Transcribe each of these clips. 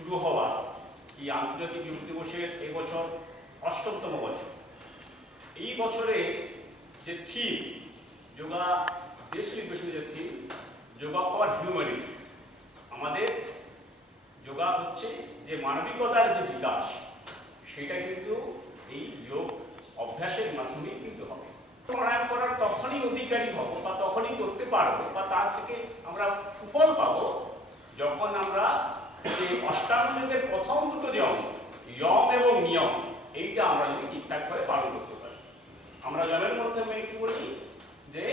শুরু হওয়া এই আন্তর্জাতিক যোগ দিবসের এবছর ৮ম বছর। এই বছরে যে থিম যোগা দেশ নির্বাচনের যে থিম যোগা ফর হিউম্যানিটি, আমাদের যোগা হচ্ছে যে মানবিকতার যে বিকাশ সেটা কিন্তু এই যোগ অভ্যাসের মাধ্যমেই কিন্তু হবে। প্রাণায়াম করার তখনই অধিকারী হব বা তখনই করতে পারবো বা তার থেকে আমরা সুফল পাবো যখন আমরা যে অষ্টাঙ্গ যোগের প্রথম দুটো যে অঙ্গ ইয়ম এবং নিয়ম এইটা আমরা যদি ঠিকঠাকভাবে পালন করতে পারি। আমরা যমের মাধ্যমে কি বলি যে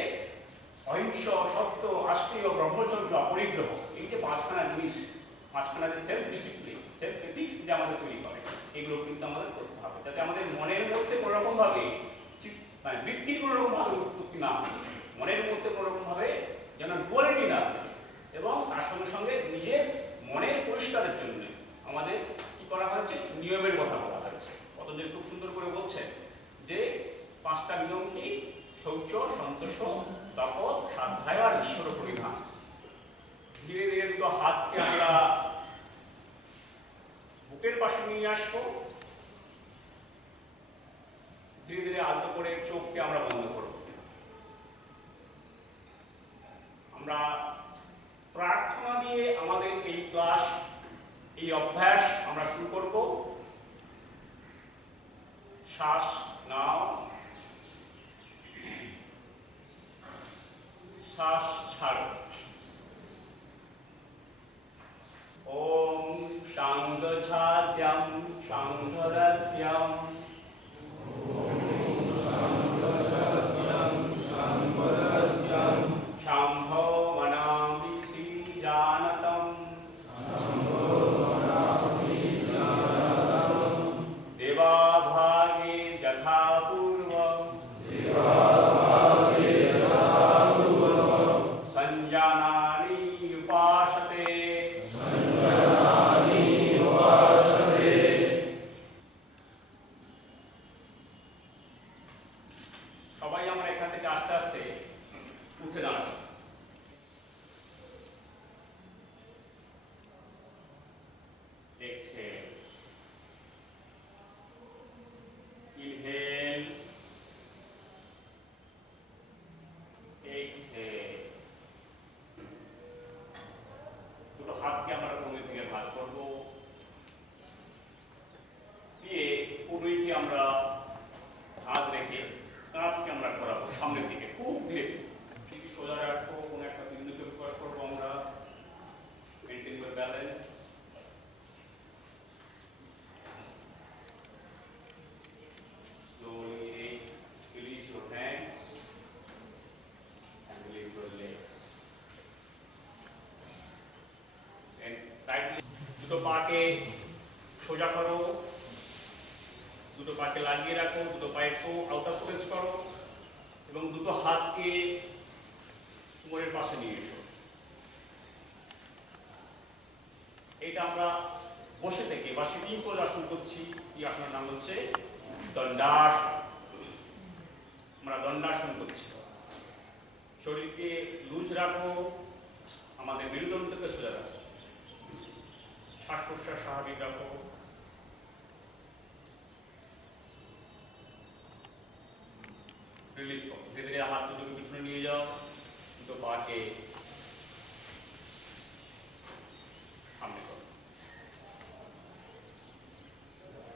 অহিংস, সত্য, আস্তেয়, ব্রহ্মচর্য, অপরিগ্রহ, এই যে পাঁচখানা জিনিস, পাঁচখানা যে সেলফ ডিসিপ্লিন, সেলফ এথিক্স যে আমাদের তৈরি করে, এগুলো কিন্তু আমাদের করতে হবে যাতে আমাদের মনের মধ্যে কোনো রকমভাবে মানে বৃত্তির কোনো রকম ভাবে উৎপত্তি না হয়, মনের মধ্যে কোনো রকমভাবে যেন ডুয়ালিটি না হয়, এবং তার সঙ্গে সঙ্গে নিজের মনের পরিষ্কারের জন্য আমাদের কি করা হয়েছে, নিয়মের কথা বলা হয়েছে। পতঞ্জলি খুব সুন্দর করে বলছেন যে 5টা নিয়ম কি, শৌচ, সন্তোষ, তপ, স্বাধ্যায় আর ঈশ্বর পরিধান। ধীরে ধীরে দুটো হাতকে আমরা বুকের পাশে নিয়ে আসবো, ধীরে ধীরে আলতো করে চোখকে আমরা বন্ধ করব। আমরা প্রার্থনা দিয়ে আমাদের এই ক্লাস, এই অভ্যাস আমরা শুরু করব। শ্বাস নাও, শ্বাস ছাড়ো। ওম সাঙ্গছাদ্যম সাঙ্গরাজ্যম শাম্ভো মনামিষি জানতম দেবাভাগে যথা পূর্বম সঞ্জানানি উপাসতে। সবাই আমরা এখান থেকে আস্তে আস্তে উঠে দাঁড়াবো। Exhale, inhale, exhale. দুটো হাতকে আমরা কোমরের দিকে ভাঁজ করবো, দিয়ে কোমরকে আমরা হাত রেখে কাঁধকে আমরা ঘোরাবো সামনের দিকে, খুব ধীরে ধীরে সোজা রাখবো। কোনো একটা বিন্দুকে ফোকাস করবো আমরা, মেনটেন করে balance. Slowly release your hands and release your legs. And tightly দুটো পাকে সোজা করো, দুটো পাকে লাগিয়ে রাখো, দুটো পায়ে একটু আউটার স্ট্রেচ করো এবং দুটো হাতকে কোমরের পাশে নিয়ে এসো। এটা আমরা বসে থেকে বা সিটিং পোজ আসন করছি। এই আসনের নাম হচ্ছে দণ্ডাসন। আমরা দণ্ডাসন করছি। শরীরকে লুজ রাখো, আমাদের মেরুদণ্ডকে সোজা রাখো, শ্বাস প্রশ্বাস স্বাভাবিক রাখো। রিলিজ করো, ধীরে ধীরে হাত দুটোকে পিছনে নিয়ে যাও, দুটো পাকে সামনে করো।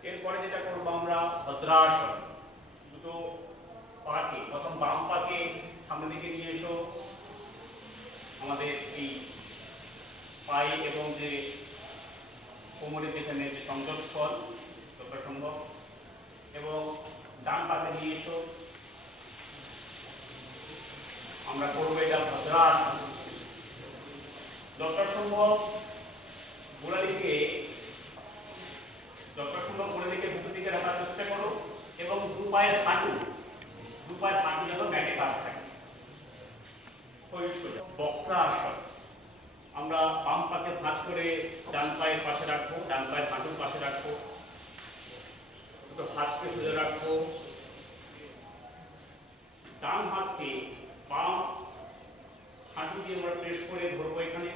এরপরে যেটা করবো আমরা ভদ্রাসন। দুটো পাকে, প্রথম বাম পাকে সামনের দিকে নিয়ে এসো, আমাদের এই পায়ে এবং যে কোমরের যেখানে যে সংযোগস্থল যতটা সম্ভব, এবং ডান পাকে নিয়ে এসো। আমরা করবো এটা ভদ্রাসন। যতটা সম্ভব গোড়ালিকে ভিতর দিকে রাখার চেষ্টা করো এবং দু পায়ের হাঁটু যেন ম্যাটে কাজ থাকে। বক্রাসন। আমরা বাম পাকে ভাঁজ করে ডান পায়ের পাশে রাখবো, ডান পায়ের হাঁটুর পাশে রাখবো, দুটো হাতকে সোজা রাখবো, ডান হাতকে বাম হাঁটু দিয়ে আমরা প্রেস করে ধরবো এখানে,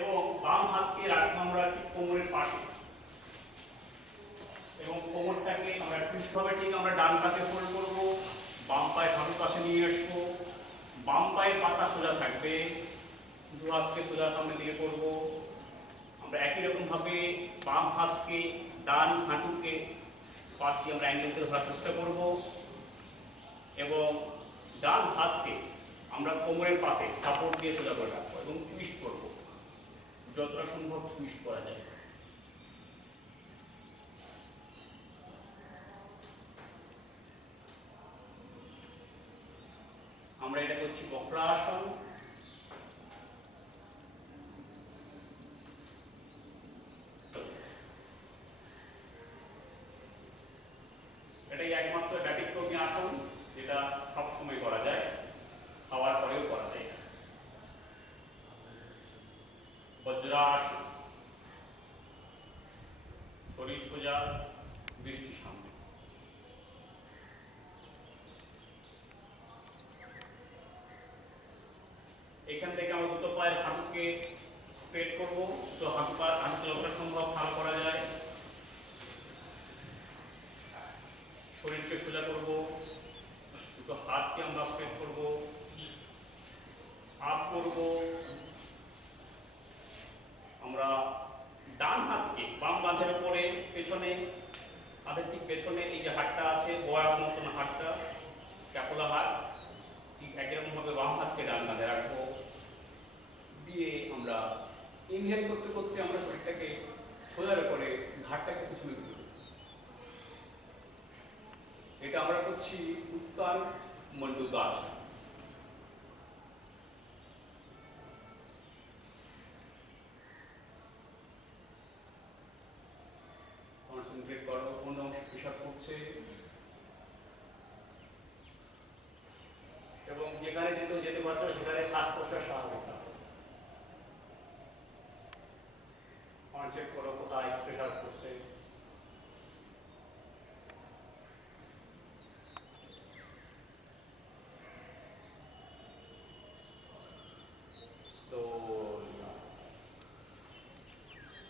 এবং বাম হাতকে রাখবো আমরা ঠিক কোমরের পাশে এবং কোমরটাকে আমরা টুইস্ট হবে ঠিক আমরা ডান পাতে ফোল্ড করবো, বাম পায়ে হাঁটুর পাশে নিয়ে আসবো, বাম পায়ের পাতা সোজা থাকবে, দু হাতকে সোজা সামনে দিকে করবো। আমরা একই রকম ভাবে বাম হাতকে ডান হাঁটুকে পাশ দিয়ে আমরা অ্যাঙ্গেল করে ধরার চেষ্টা করবো এবং ডান হাতকে আমরা কোমরের পাশে সাপোর্ট দিয়ে সোজা করে রাখবো এবং টুইস্ট করবো, যতটা সম্ভব টুইস্ট করা যায়। আমরা এটা করছি বক্রাসন। এটাই একমাত্র ব্যতিক্রমী আসন যেটা সবসময় করা যায়, খাওয়ার পরেও করা যায়। বজ্রাসন, শরীর সোজা, দৃষ্টি সামনে। এখান থেকে আমরা দুটো পায়ের হাঁটুকে স্প্রেড করবো, তো হাঁটুকে যতটা সম্ভব ভালো করা যায়। শরীরকে সোজা করবো, দুটো হাতকে আমরা স্প্রেড করবো, আপ করবো। আমরা ডান হাতকে বাম কাঁধের উপরে পেছনে, কাঁধের ঠিক পেছনে এই যে হাতটা আছে বয়ার মতন হাতটা, স্ক্যাপুলা হাত, ঠিক একই রকম ভাবে বাম হাতকে ডান কাঁধে রাখবো। দিয়ে আমরা ইনহেল করতে করতে আমরা শরীরটাকে সোজা করে ঘাটটাকে পিছনে দিতে, এটা আমরা করছি উত্তান মণ্ডুকাসন। কনসেন্ট্রেট করো কোন অংশ পেশাব করছে এবং যেখানে যেতে পারছো সেখানে শ্বাস প্রশ্বাস স্বাভাবিক। কনসেন্ট্রেট করো কোথায় পেশাব করছে।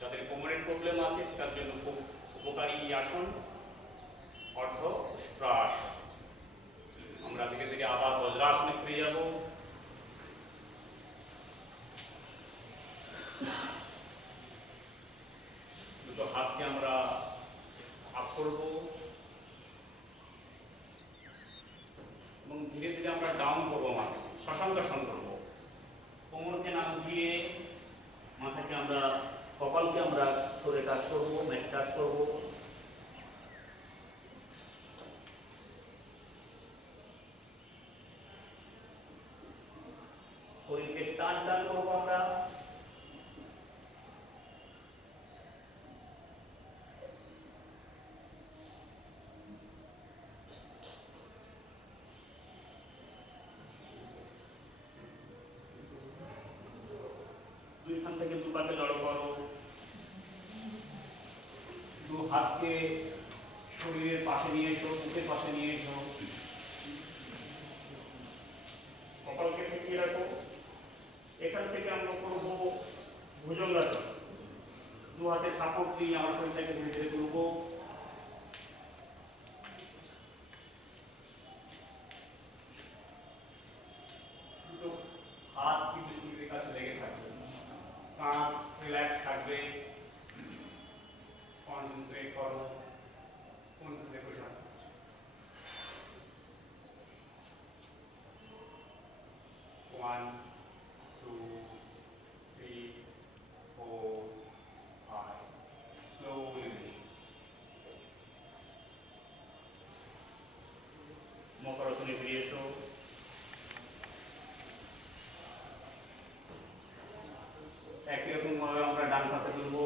যাদের কোমরের প্রবলেম আছে সেটার জন্য খুব উপকারী আসন অর্ধ উষ্ট্রাসন। আমরা ধীরে ধীরে আবার বজ্রাসনে ফিরে যাব। দুটো হাতকে আমরা আপ করবো এবং ধীরে ধীরে আমরা ডাউন করবো, মাথা শশাঙ্কাসন করবো। কোমরকে নাম দিয়ে মাথাকে আমরা, কপালকে আমরা করে কাজ করবো, নেক কাজ করবো। শরীরকে টান টান করবো আমরা। দুইখান থেকে দুপাকে জড়ো করো, দু হাতকে শরীরের পাশে নিয়ে এসো, মুখের পাশে নিয়ে এসো, কপালকে পিছিয়ে রাখো। এখান থেকে আমরা করবো ভুজঙ্গাসন। দু হাতে সাপোর্ট দিয়ে আমার শরীরটাকে ধীরে ধীরে তুলবো। দুটো হাত কিন্তু শরীরের কাছে লেগে থাকবে, কাঁধ রিল্যাক্স থাকবে। কনসেন্ট্রেট করো কোন থেকে পেশাব করছে। One, two, three, four, five. Slowly মকরাসনে ফিরে এসো। একই রকম ভাবে আমরা ডান হাতে তুলবো।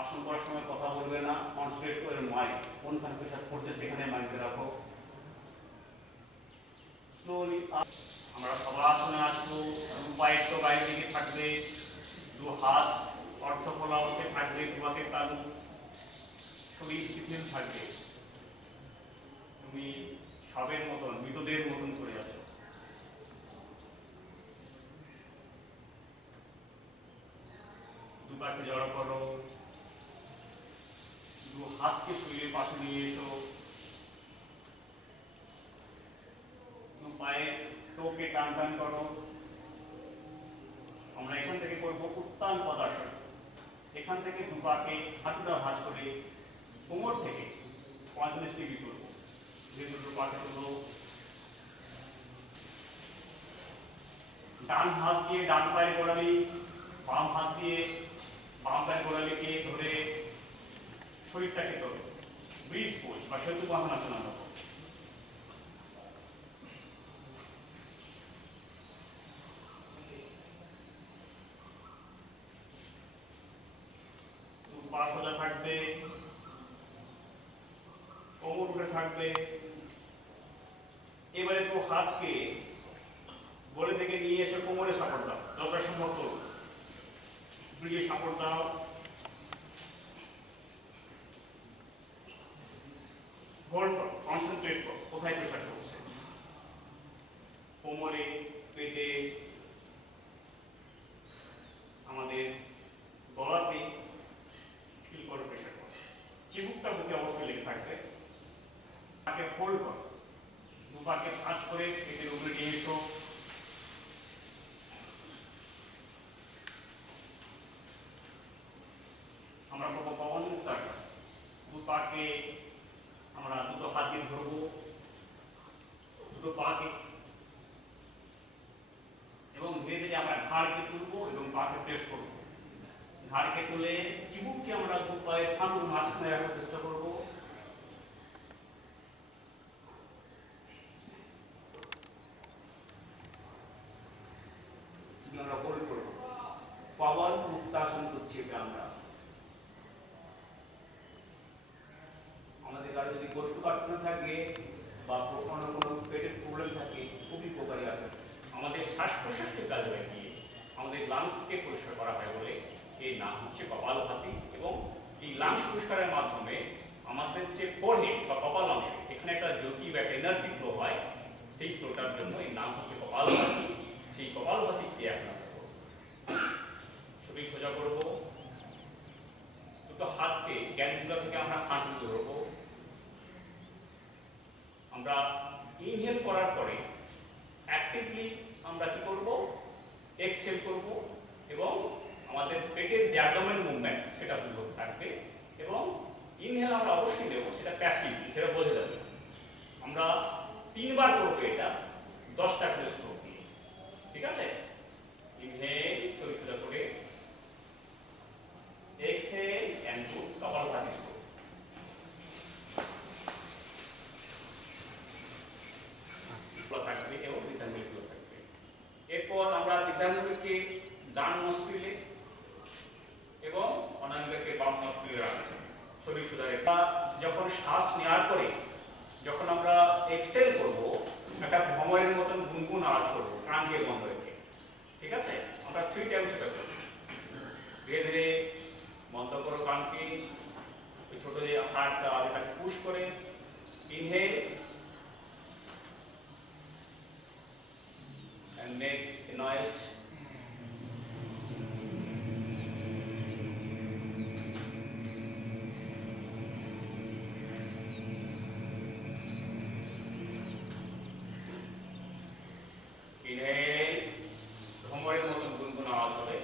আসন করার সময় কথা বলবে না, কনসেন্ট্রেট করে মাইন্ড কোনখানে পেশাব করছে সেখানে মাইন্ডে রাখো। Slowly up. আমরা সবার আসনে আসবো, দু পায়ের তো বাইরের দিকে থাকবে, দু হাত অর্থকলা অবস্থায় থাকবে, দু হাতের তালু, শরীর শিথিল থাকবে। তুমি সবের মতন, মৃতদের মতন করে আছো। দু পাকে জড়ো করো, দু হাতকে শরীরের পাশে নিয়ে এসো, দু পায়ের টোকে টান টান করো। আমরা এখান থেকে করবো উত্তান পদাসন। এখান থেকে দু পাকে হাঁটুটা ভাঁজ করে কোমর থেকে 45 ডিগ্রি করবো। যে দুটো পাকে তুলো, ডান হাত দিয়ে ডান পায়ের গোড়ালি, বাম হাত দিয়ে বাম পায়ের গোড়ালিকে ধরে শরীরটাকে তোলো। ব্রিজ পোজ বা সেতু বাহনাসন আমরা করব। পা সোজা থাকবে, কোমর উঠে থাকবে। এবারে তো হাতকে গোড়ে থেকে নিয়ে এসে কোমরে সাপোর্ট দাও, যতটা সম্ভব করো। ব্রিজে সাপোর্ট দাও। হোল্ড করো, কনসেন্ট্রেট করো কোথায় প্রেশার করছে। কোমরে, পেটে, আমাদের গলাতে ফিল করে প্রেশার করো। চিবুকটা বুকে অবশ্যই লেগে থাকবে। পাকে ফোল্ড করো, দু পাকে ভাঁজ করে পেটের উপরে নিয়ে এসো। আমরা করবো পবন মুক্তাসন। দু পাকে আমরা দুটো হাত দিয়ে ধরবো, দুটো পাকে, এবং ধীরে ধীরে আমরা ঘাড়কে তুলবো এবং পাকে প্রেস করবো। ঘাড়কে তুলে চিবুককে আমরা দু পায়ের হাঁটুর মাঝখানে রাখার চেষ্টা করবো। আমরা হোল্ড করবো। পবন মুক্তাসন করছি এটা আমরা। আমাদের কারো যদি কোষ্ঠকাঠিন্য থাকে বা কোনো পেটের প্রবলেম থাকে, খুবই উপকারী আসন। আমাদের শ্বাস প্রশ্বাসকে কাজে লাগিয়ে আমাদের লাংসকে পরিষ্কার করা হয় বলে এর নাম হচ্ছে কপালভাতি। এবং এই লাংস পরিষ্কারের মাধ্যমে আমাদের যে ফোরহেড বা কপাল অংশ, এখানে একটা জ্যোতি বা একটা এনার্জি ফ্লো হয়, সেই ফ্লোটার জন্য এই নাম হচ্ছে কপালভাতি। সেই কপালভাতি ক্রিয়া আমরা করব। ছবি সোজা করব, দুটো হাতকে জ্ঞানগুলো থেকে আমরা হাঁটু ধরবো। আমরা ইনহেল করার পরে অ্যাক্টিভলি আমরা কি করব, এক্সহেল করব, এবং আমাদের পেটের যে অ্যাবডোমেন মুভমেন্ট সেটা সুন্দর থাকবে। এবং ইনহেল আমরা অবশ্যই নেব, সেটা প্যাসিভ, সেটা বোঝা যাবে। আমরা 3 বার করবো এটা, 10টা করে স্ট্রোক দিয়ে। ঠিক আছে? ইনহেল শরীর সোজা করে, exhale and two kapalbhati stroke. থাকবে এবং বৃদ্ধাঙ্গুলিগুলো থাকবে। এরপর আমরা বৃদ্ধাঙ্গুলিকে ডান নস্ট্রিলে এবং অনাঙ্গকে বাম নস্ট্রিলে রাখবো। শরীর সোজা রেখে যখন শ্বাস নেওয়ার পরে যখন আমরা এক্সেল করব, একটা ভ্রমরের মতন গুনগুন আওয়াজ করবো কানকে বন্ধ রেখে। ঠিক আছে? আমরা 3 টাইম সেটা করব। ধীরে ধীরে বন্ধ করো কানকে, ওই ছোট যে হাড়টা এটাকে পুশ করে। Inhale and make a noise. Inhale, ভ্রমরের মতন গুনগুন আওয়াজ হবে।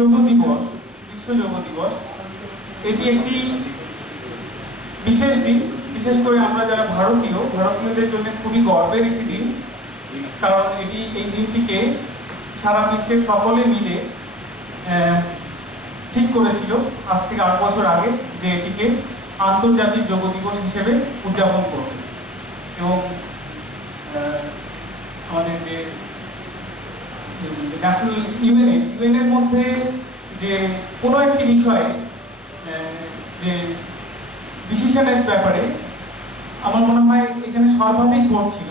যোগ দিবস, বিশ্ব যোগ দিবস, এটি একটি বিশেষ দিন। বিশেষ করে আমরা যারা ভারতীয়দের জন্য খুবই গর্বের একটি দিন, কারণ এই দিনটিকে সারা বিশ্বের সকলে মিলে ঠিক করেছিল আজ থেকে 8 বছর আগে যে এটিকে আন্তর্জাতিক যোগ দিবস হিসেবে উদযাপন করবে। এবং আমাদের যে ন্যাশনাল ইউএনের মধ্যে যে কোনো একটি বিষয়ে যে ডিসিশনের ব্যাপারে আমার মনে হয় এখানে সর্বাধিক ভোট ছিল।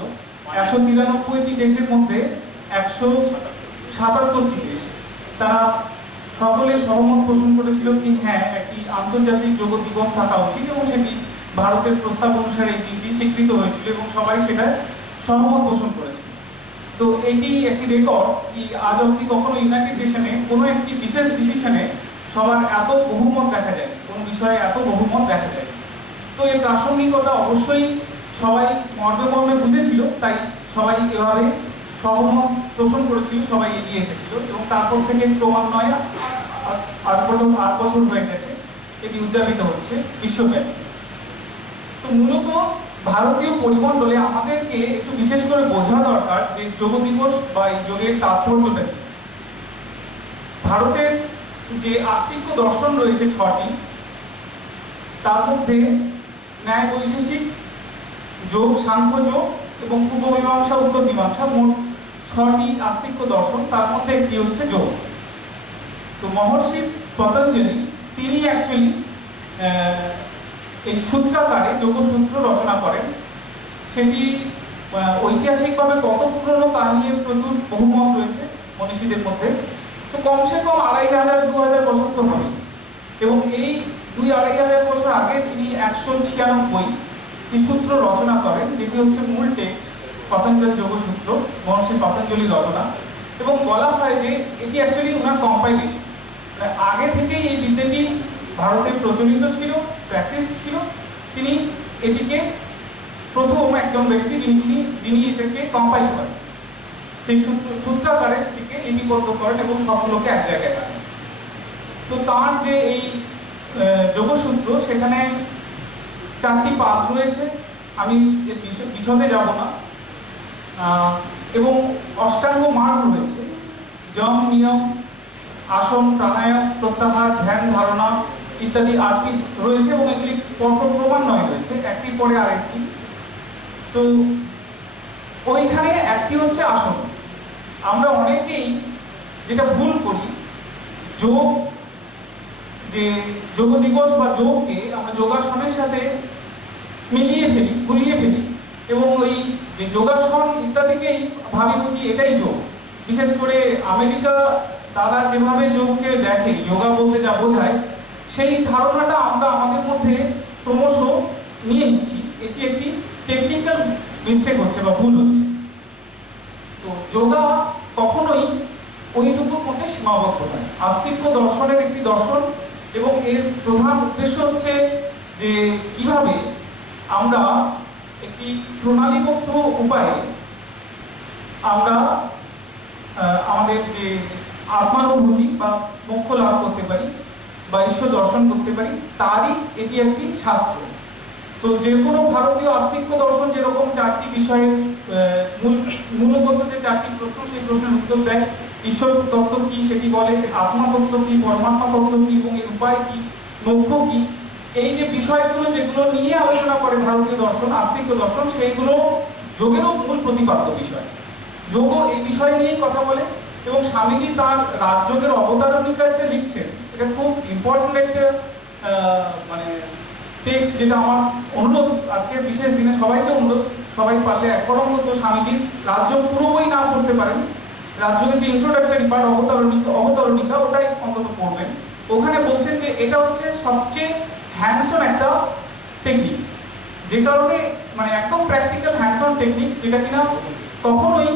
193টি দেশের মধ্যে 177টি দেশ, তারা সকলে সহমত পোষণ করেছিল কি হ্যাঁ একটি আন্তর্জাতিক যোগ দিবস থাকা উচিত, এবং সেটি ভারতের প্রস্তাব অনুসারে এই দিনটি স্বীকৃত হয়েছিল এবং সবাই সেটা সহমত পোষণ করেছিল। তো এটি একটি রেকর্ড কি আজ অবধি কখনো ইউনাইটেড নেশনে কোনো একটি বিশেষ ডিসিশনে সবার এত বহুমত দেখা যায়, কোনো বিষয়ে এত বহুমত দেখা যায়। তো এর প্রাসঙ্গিকতা অবশ্যই সবাই মর্মে বুঝেছিল, তাই সবাই এভাবে সহমত পোষণ করেছিল, সবাই এগিয়ে এসেছিল এবং তারপর থেকে ক্রমান্বয়ে 8 বছর হয়ে গেছে এটি উদযাপিত হচ্ছে বিশ্বব্যাপী। তো মূলত ভারতীয় পরিমণ্ডলে আমাদেরকে একটু বিশেষ করে বোঝা দরকার যে যোগ দিবস বা এই যোগের তাৎপর্যটা কি। ভারতের যে আস্তিক্য দর্শন রয়েছে 6টি, তার মধ্যে ন্যায় বৈশেষিক যোগ, সাংখ্য যোগ এবং পূর্ব মীমাংসা, উত্তর মীমাংসা, মোট 6টি আস্তিক্য দর্শন, তার মধ্যে একটি হচ্ছে যোগ। তো মহর্ষি পতঞ্জলি তিনি অ্যাকচুয়ালি এই সূত্রাকারে যোগসূত্র রচনা করেন। সেটি ঐতিহাসিকভাবে কত পুরনো তা নিয়ে প্রচুর বহুমত রয়েছে মনীষীদের মধ্যে। তো কমসে কম 2500-2000 বছর তো হবে, এবং এই 2-2500 বছর আগে তিনি 196টি সূত্র রচনা করেন, যেটি হচ্ছে মূল টেক্সট পতঞ্জলি যোগসূত্র, মহর্ষি পতঞ্জলির রচনা। এবং বলা হয় যে এটি অ্যাকচুয়ালি ওনার কম্পাইলেশন, আগে থেকেই এই বিদ্যাটি ভারতে প্রচলিত ছিল, প্র্যাকটিস ছিল। তিনি এটিকে প্রথম একজন ব্যক্তি যিনি এটাকে কম্পাইল করেন, সেই সূত্রাকারে সেটিকে লিপিবদ্ধ করেন এবং সবগুলোকে এক জায়গায় রাখেন। তো তার যে এই যোগসূত্র, সেখানে 4টি পাঠ রয়েছে, আমি বিশদে যাব না, এবং অষ্টাঙ্গ মার্গ রয়েছে, যম, নিয়ম, আসন, প্রাণায়াম, প্রত্যাহার, ধ্যান, ধারণা ইত্যাদি 8টি রয়েছে, এবং এগুলি পরপর ক্রমান্বয়ে রয়েছে, একটির পরে আরেকটি। তো ওইখানে একটি হচ্ছে আসন। আমরা অনেকেই যেটা ভুল করি, যে যোগ দিবস বা যোগকে আমরা যোগাসনের সাথে গুলিয়ে ফেলি, এবং ওই যে যোগাসন ইত্যাদিকেই ভাবি বুঝি এটাই যোগ। বিশেষ করে আমেরিকা তারা যেভাবে যোগকে দেখে, যোগা বলতে যা বোঝায়, সেই ধারণাটা আমরা আমাদের মধ্যে ক্রমশ নিয়ে নিচ্ছি। এটি একটি টেকনিক্যাল মিস্টেক হচ্ছে বা ভুল হচ্ছে। তো যোগা কখনোই ওইটুকুর মধ্যে সীমাবদ্ধ নয়, আস্তিক্য দর্শনের একটি দর্শন, এবং এর প্রধান উদ্দেশ্য হচ্ছে যে কিভাবে আমরা একটি প্রণালীবদ্ধ উপায়ে আমরা আমাদের যে আত্মানুভূতি বা মোক্ষ লাভ করতে পারি বা ঈশ্বর দর্শন করতে পারি, তারই এটি একটি শাস্ত্র। তো যে কোনো ভারতীয় আস্তিক্য দর্শন যেরকম 4টি বিষয়ের মূলগত যে 4টি প্রশ্ন, সেই প্রশ্নের উত্তর দেয়। ঈশ্বর তত্ত্ব কি সেটি বলে, আত্মা তত্ত্ব কি, পরমাত্মা তত্ত্ব কি, এবং এর উপায় কি, মোক্ষ কি, এই যে বিষয়গুলো যেগুলো নিয়ে আলোচনা করে ভারতীয় দর্শন, আস্তিক্য দর্শন, সেইগুলো যোগেরও মূল প্রতিপাদ্য বিষয়। যোগ এই বিষয় নিয়েই কথা বলে, এবং স্বামীজি তার রাজযোগের অবতারণিকাতে লিখছেন। এটা খুব ইম্পর্টেন্ট একটা মানে টেক্সট, যেটা আমার অনুরোধ আজকের বিশেষ দিনে সবাইকে অনুরোধ, সবাই পারলে একবার অন্তত স্বামীজির রাজযোগ পুরো বই না পড়তে পারেন, রাজযোগের যে ইন্ট্রোডাক্টরি পার্ট, অবতারণিকা, ওটাই অন্তত পড়বেন। ওখানে বলছেন যে এটা হচ্ছে সবচেয়ে হ্যান্ডসন একটা টেকনিক, যে কারণে মানে একদম প্র্যাকটিক্যাল হ্যান্ডসন টেকনিক, যেটা কিনা কখনোই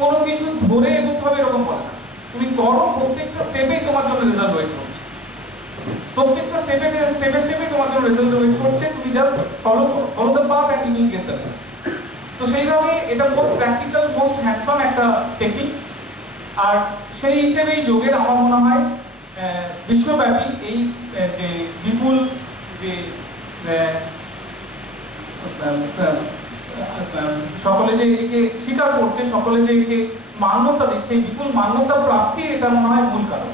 কোনো কিছু ধরে এগোতে হবে এরকম বলে না। তুমি করো, প্রত্যেকটা স্টেপেই তোমার জন্য রেজাল্ট ওয়েট করছে, প্রত্যেকটা স্টেপে তোমার জন্য রেজাল্ট ওয়েট করছে, তুমি just follow the path and you will get the result. তো সেইভাবে এটা মোস্ট প্র্যাকটিক্যাল, মোস্ট হ্যান্ডসন একটা টেকনিক। আর সেই হিসেবেই যোগের আমার মনে হয় বিশ্বব্যাপী এই যে বিপুল যে সকলে যে একে স্বীকার করছে, সকলে যে একে মান্যতা দিচ্ছে, এই বিপুল মান্যতা প্রাপ্তি এটা মনে হয় মূল কারণ।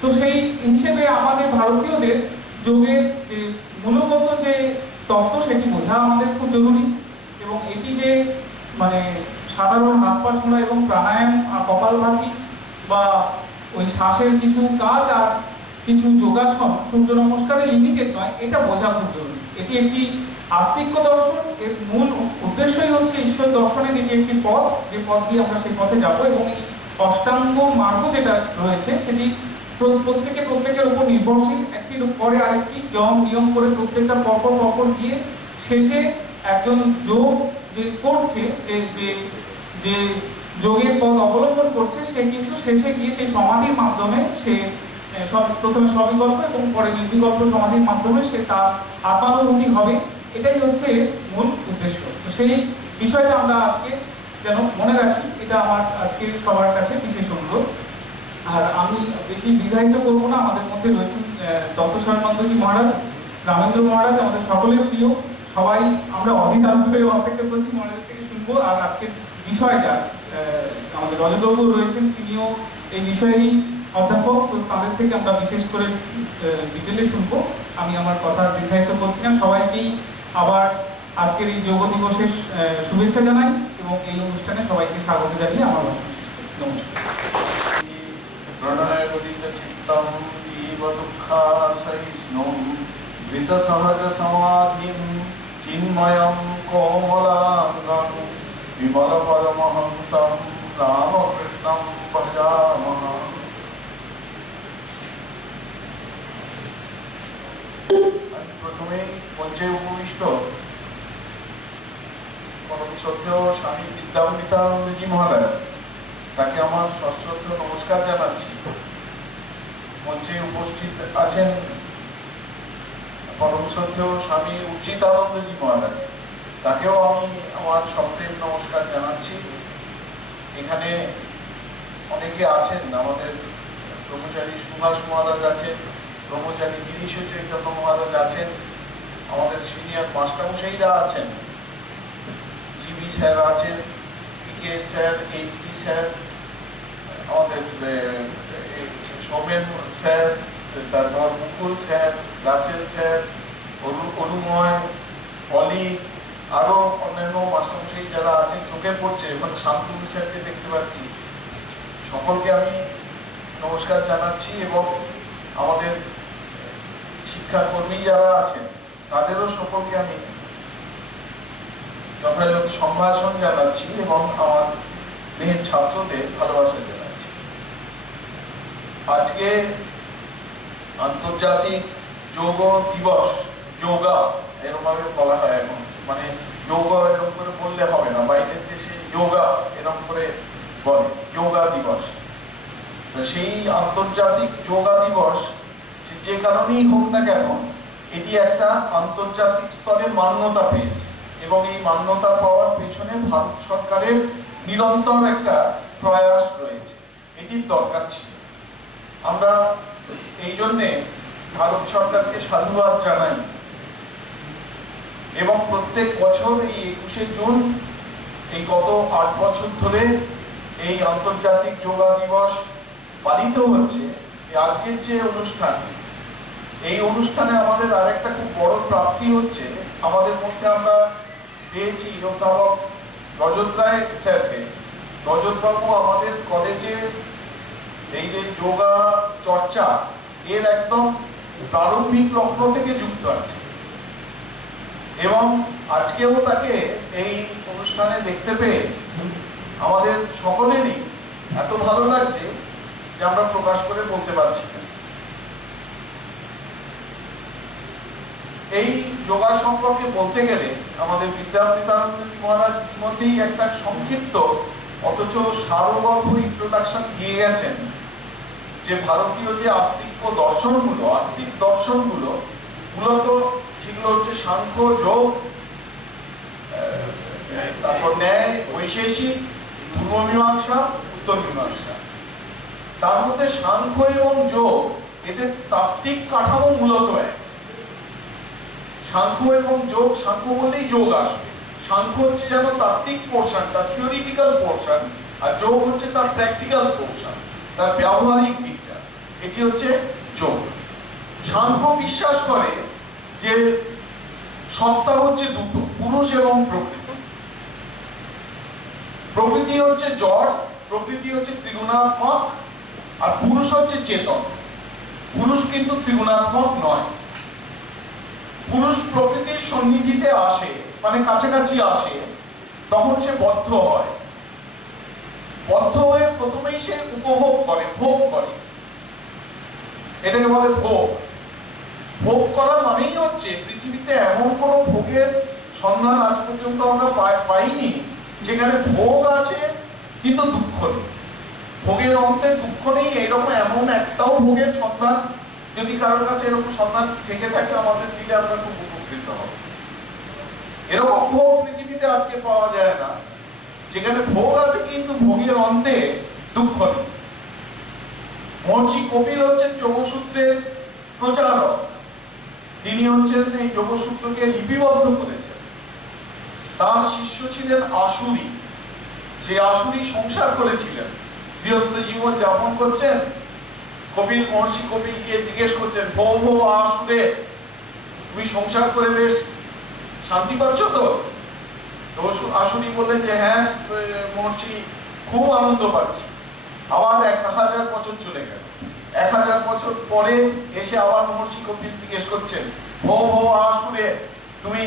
তো সেই হিসেবে আমাদের ভারতীয়দের যোগের যে মূলগত যে তত্ত্ব সেটি বোঝা আমাদের খুব জরুরি। এবং এটি যে মানে সাধারণ হাত পা ছোঁড়া এবং প্রাণায়াম কপালভাতি বা ওই শ্বাসের কিছু কাজ আর কিছু যোগাসন সূর্য নমস্কারে লিমিটেড নয়, এটা বোঝা খুব জরুরি। এটি একটি আস্তিক্য দর্শন, এর মূল উদ্দেশ্যই হচ্ছে ঈশ্বর দর্শনের এটি একটি পথ, যে পথ দিয়ে আমরা সেই পথে যাব। এবং এই অষ্টাঙ্গ মার্গ যেটা রয়েছে সেটি প্রত্যেকের উপর নির্ভরশীল, একটির পরে আরেকটি যম নিয়ম করে প্রত্যেকটা পরপর গিয়ে শেষে একজন যোগ যে করছে, যে যোগের পথ অবলম্বন করছে, সে কিন্তু শেষে গিয়ে সেই সমাধির মাধ্যমে সে প্রথমে সবিকল্প এবং পরে নির্বিকল্প সমাধির মাধ্যমে সে তার আত্মানুভূতি হবে। এটাই হচ্ছে মূল উদ্দেশ্য। তো সেই বিষয়টা আমরা আজকে যেন মনে রাখি, এটা আমার আজকে সবার কাছে বিশেষ অনুরোধ। আর আমি বেশি দ্বিধায়িত করবো না, আমাদের মধ্যে রয়েছেন দত্তস্বয়মানন্দজি মহারাজ, রামেন্দ্র মহারাজ, আমাদের সকলের প্রিয়। সবাই আমরা অধীরাগ্রহ হয়ে অপেক্ষা করছি মহারাজের থেকে শুনবো। আর আজকের বিষয়টা আমাদের রজতবাবু রয়েছেন, তিনিও এই বিষয়েরই অধ্যাপক, তো তাদের থেকে আমরা বিশেষ করে ডিটেলে শুনবো। আমি আমার কথা দীর্ঘায়িত করছি না, সবাইকেই আবার আজকের এই যোগ দিবসের শুভেচ্ছা জানাই এবং এই অনুষ্ঠানে সবাইকে স্বাগত জানিয়ে আমার ভাষণ শেষ করছি। নমস্কার। প্রণয়গদিত চিত্তম জীব দুঃখাসহিষ্ণুম ধৃতসহজ সমাধিম চিন্ময়ম কোমলাঙ্গম বিমল পরমহংসম রামকৃষ্ণম ভজামহ। প্রথমে মঞ্চে উপবিষ্ট পরম শ্রদ্ধেয় স্বামী বিদ্যামৃতানন্দজি মহারাজ, তাকে আমার সশ্রদ্ধ নমস্কার জানাচ্ছি। মঞ্চে উপস্থিত আছেন পরম শ্রদ্ধেয় স্বামী উচিতানন্দজি মহারাজ, তাকেও আমি আমার সপ্রেম নমস্কার জানাচ্ছি। এখানে অনেকে আছেন, আমাদের ব্রহ্মচারী সুভাষ মহারাজ আছেন, ব্রহ্মচারী গিরিশ চৈতন্য মহারাজ আছেন, আমাদের সিনিয়র মাস্টারমশাইরা আছেন, জিবি স্যার আছেন, পিকে স্যার, এইচবি স্যার, আমাদের সৌমেন স্যার, তারপর মুকুল স্যার, রাসেল স্যার, অরুময়, অলি, আরো অন্যান্য মাস্টারমশাই যারা আছেন, চোখে পড়ছে মানে শান্তনু স্যারকে দেখতে পাচ্ছি, সকলকে আমি নমস্কার জানাচ্ছি। এবং আমাদের শিক্ষাকর্মী যারা আছেন তাদেরও সকলকে আমি যথাযথ সম্ভাষণ জানাচ্ছি এবং আমার স্নেহের ছাত্রদের ভালোবাসা জানাচ্ছি। আজকে আন্তর্জাতিক যোগ দিবস, যোগা এরকম বলা হয় এখন, মানে যোগ এরকম করে বললে হবে না, বাইরের দেশে যোগা এরকম করে বলে, যোগা দিবস। সেই আন্তর্জাতিক যোগা দিবস যে কারণেই হোক না কেন, এটি একটা আন্তর্জাতিক স্তরে মান্যতা পেয়েছে এবং এই মান্যতা পাওয়ার পেছনে ভারত সরকারের নিরন্তর একটা প্রয়াস রয়েছে, এটির দরকার ছিল। আমরা এই জন্যে ভারত সরকারকে সাধুবাদ জানাই এবং প্রত্যেক বছর এই 21শে জুন, এই গত 8 বছর ধরে এই আন্তর্জাতিক যোগা দিবস পালিত হচ্ছে। আজকের যে অনুষ্ঠান, এই অনুষ্ঠানে আমাদের আরেকটা খুব বড় প্রাপ্তি হচ্ছে, আমাদের মধ্যে আমরা পেয়েছি অধ্যাপক রজত রায় স্যারকে। রজতবাবু আমাদের কলেজে এই যে যোগা চর্চা এর একদম প্রারম্ভিক লগ্ন থেকে যুক্ত আছে এবং আজকেও তাকে এই অনুষ্ঠানে দেখতে পেয়ে আমাদের সকলেরই এত ভালো লাগছে যে আমরা প্রকাশ করে বলতে পারছি না। এই যোগা সম্পর্কে বলতে গেলে আমাদের বিদ্যামৃতানন্দজি মহারাজ ইতিমধ্যেই একটা সংক্ষিপ্ত অথচ সারগর্ভ ইন্ট্রোডাকশন দিয়ে গেছেন যে ভারতীয় যে আস্তিক দর্শনগুলো মূলত সেগুলো হচ্ছে সাংখ্য, যোগ, তারপর ন্যায়, বৈশেষিক, পূর্ব মীমাংসা, উত্তর মীমাংসা। তার মধ্যে সাংখ্য এবং যোগ এদের তাত্ত্বিক কাঠামো মূলত এক। সাংখ্য এবং যোগ, সাংখ্য বললেই যোগ আসবে। সাংখ্য হচ্ছে যেন তাত্ত্বিক পোর্শন, তার থিওরিটিক্যাল পোর্শন, আর যোগ হচ্ছে তার প্র্যাকটিক্যাল পোর্শন, তার ব্যবহারিক দিকটা। এটি হচ্ছে যোগ। সাংখ্য বিশ্বাস করে যে সত্তা হচ্ছে দুটো, পুরুষ এবং প্রকৃতি। প্রকৃতি হচ্ছে জড়, প্রকৃতি হচ্ছে ত্রিগুণাত্মক, আর পুরুষ হচ্ছে চেতন। পুরুষ কিন্তু ত্রিগুণাত্মক নয়। পুরুষ প্রকৃতির সন্নিধিতে আসে, মানে কাছাকাছি আসে, তখন সে বদ্ধ হয়। বদ্ধ হয়ে প্রথমেই সে উপভোগ করে, ভোগ করে। এটাকে বলে ভোগ। ভোগ করা মানেই হচ্ছে পৃথিবীতে এমন কোনো ভোগের সন্ধান আজ পর্যন্ত আমরা পাইনি যেখানে ভোগ আছে কিন্তু দুঃখ নেই। ভোগের অন্তে দুঃখ নেই, এরকম এমন একটাও ভোগের সন্ধান যদি কারোর কাছে এরকম সন্ধান থেকে থাকে আমাদের দিলে আমরা খুব উপকৃত হব। এরকম ভোগ পৃথিবীতে আজকে পাওয়া যায় না যেখানে ভোগ আছে কিন্তু ভোগের অন্তে দুঃখ নেই। মহর্ষি কপিল হচ্ছেন যোগসূত্রের প্রচারক। তিনি হচ্ছেন এই যোগসূত্রকে লিপিবদ্ধ করেছেন। তার শিষ্য ছিলেন আসুরি। সেই আসুরি সংসার করেছিলেন, গৃহস্থ জীবন যাপন করছেন। কপিল, মহর্ষি কপিল গিয়ে জিজ্ঞেস করছেন, ভৌ ভৌ আসুরে, তুমি সংসার করে বেশ শান্তি পাচ্ছ তো? আসুরি বললেন যে হ্যাঁ মহর্ষি, খুব আনন্দ পাচ্ছি। আবার 1000 বছর চলে গেল। 1000 বছর পরে এসে আবার মহর্ষি কপিল জিজ্ঞেস করছেন, ভৌ ভৌ আসুরে, তুমি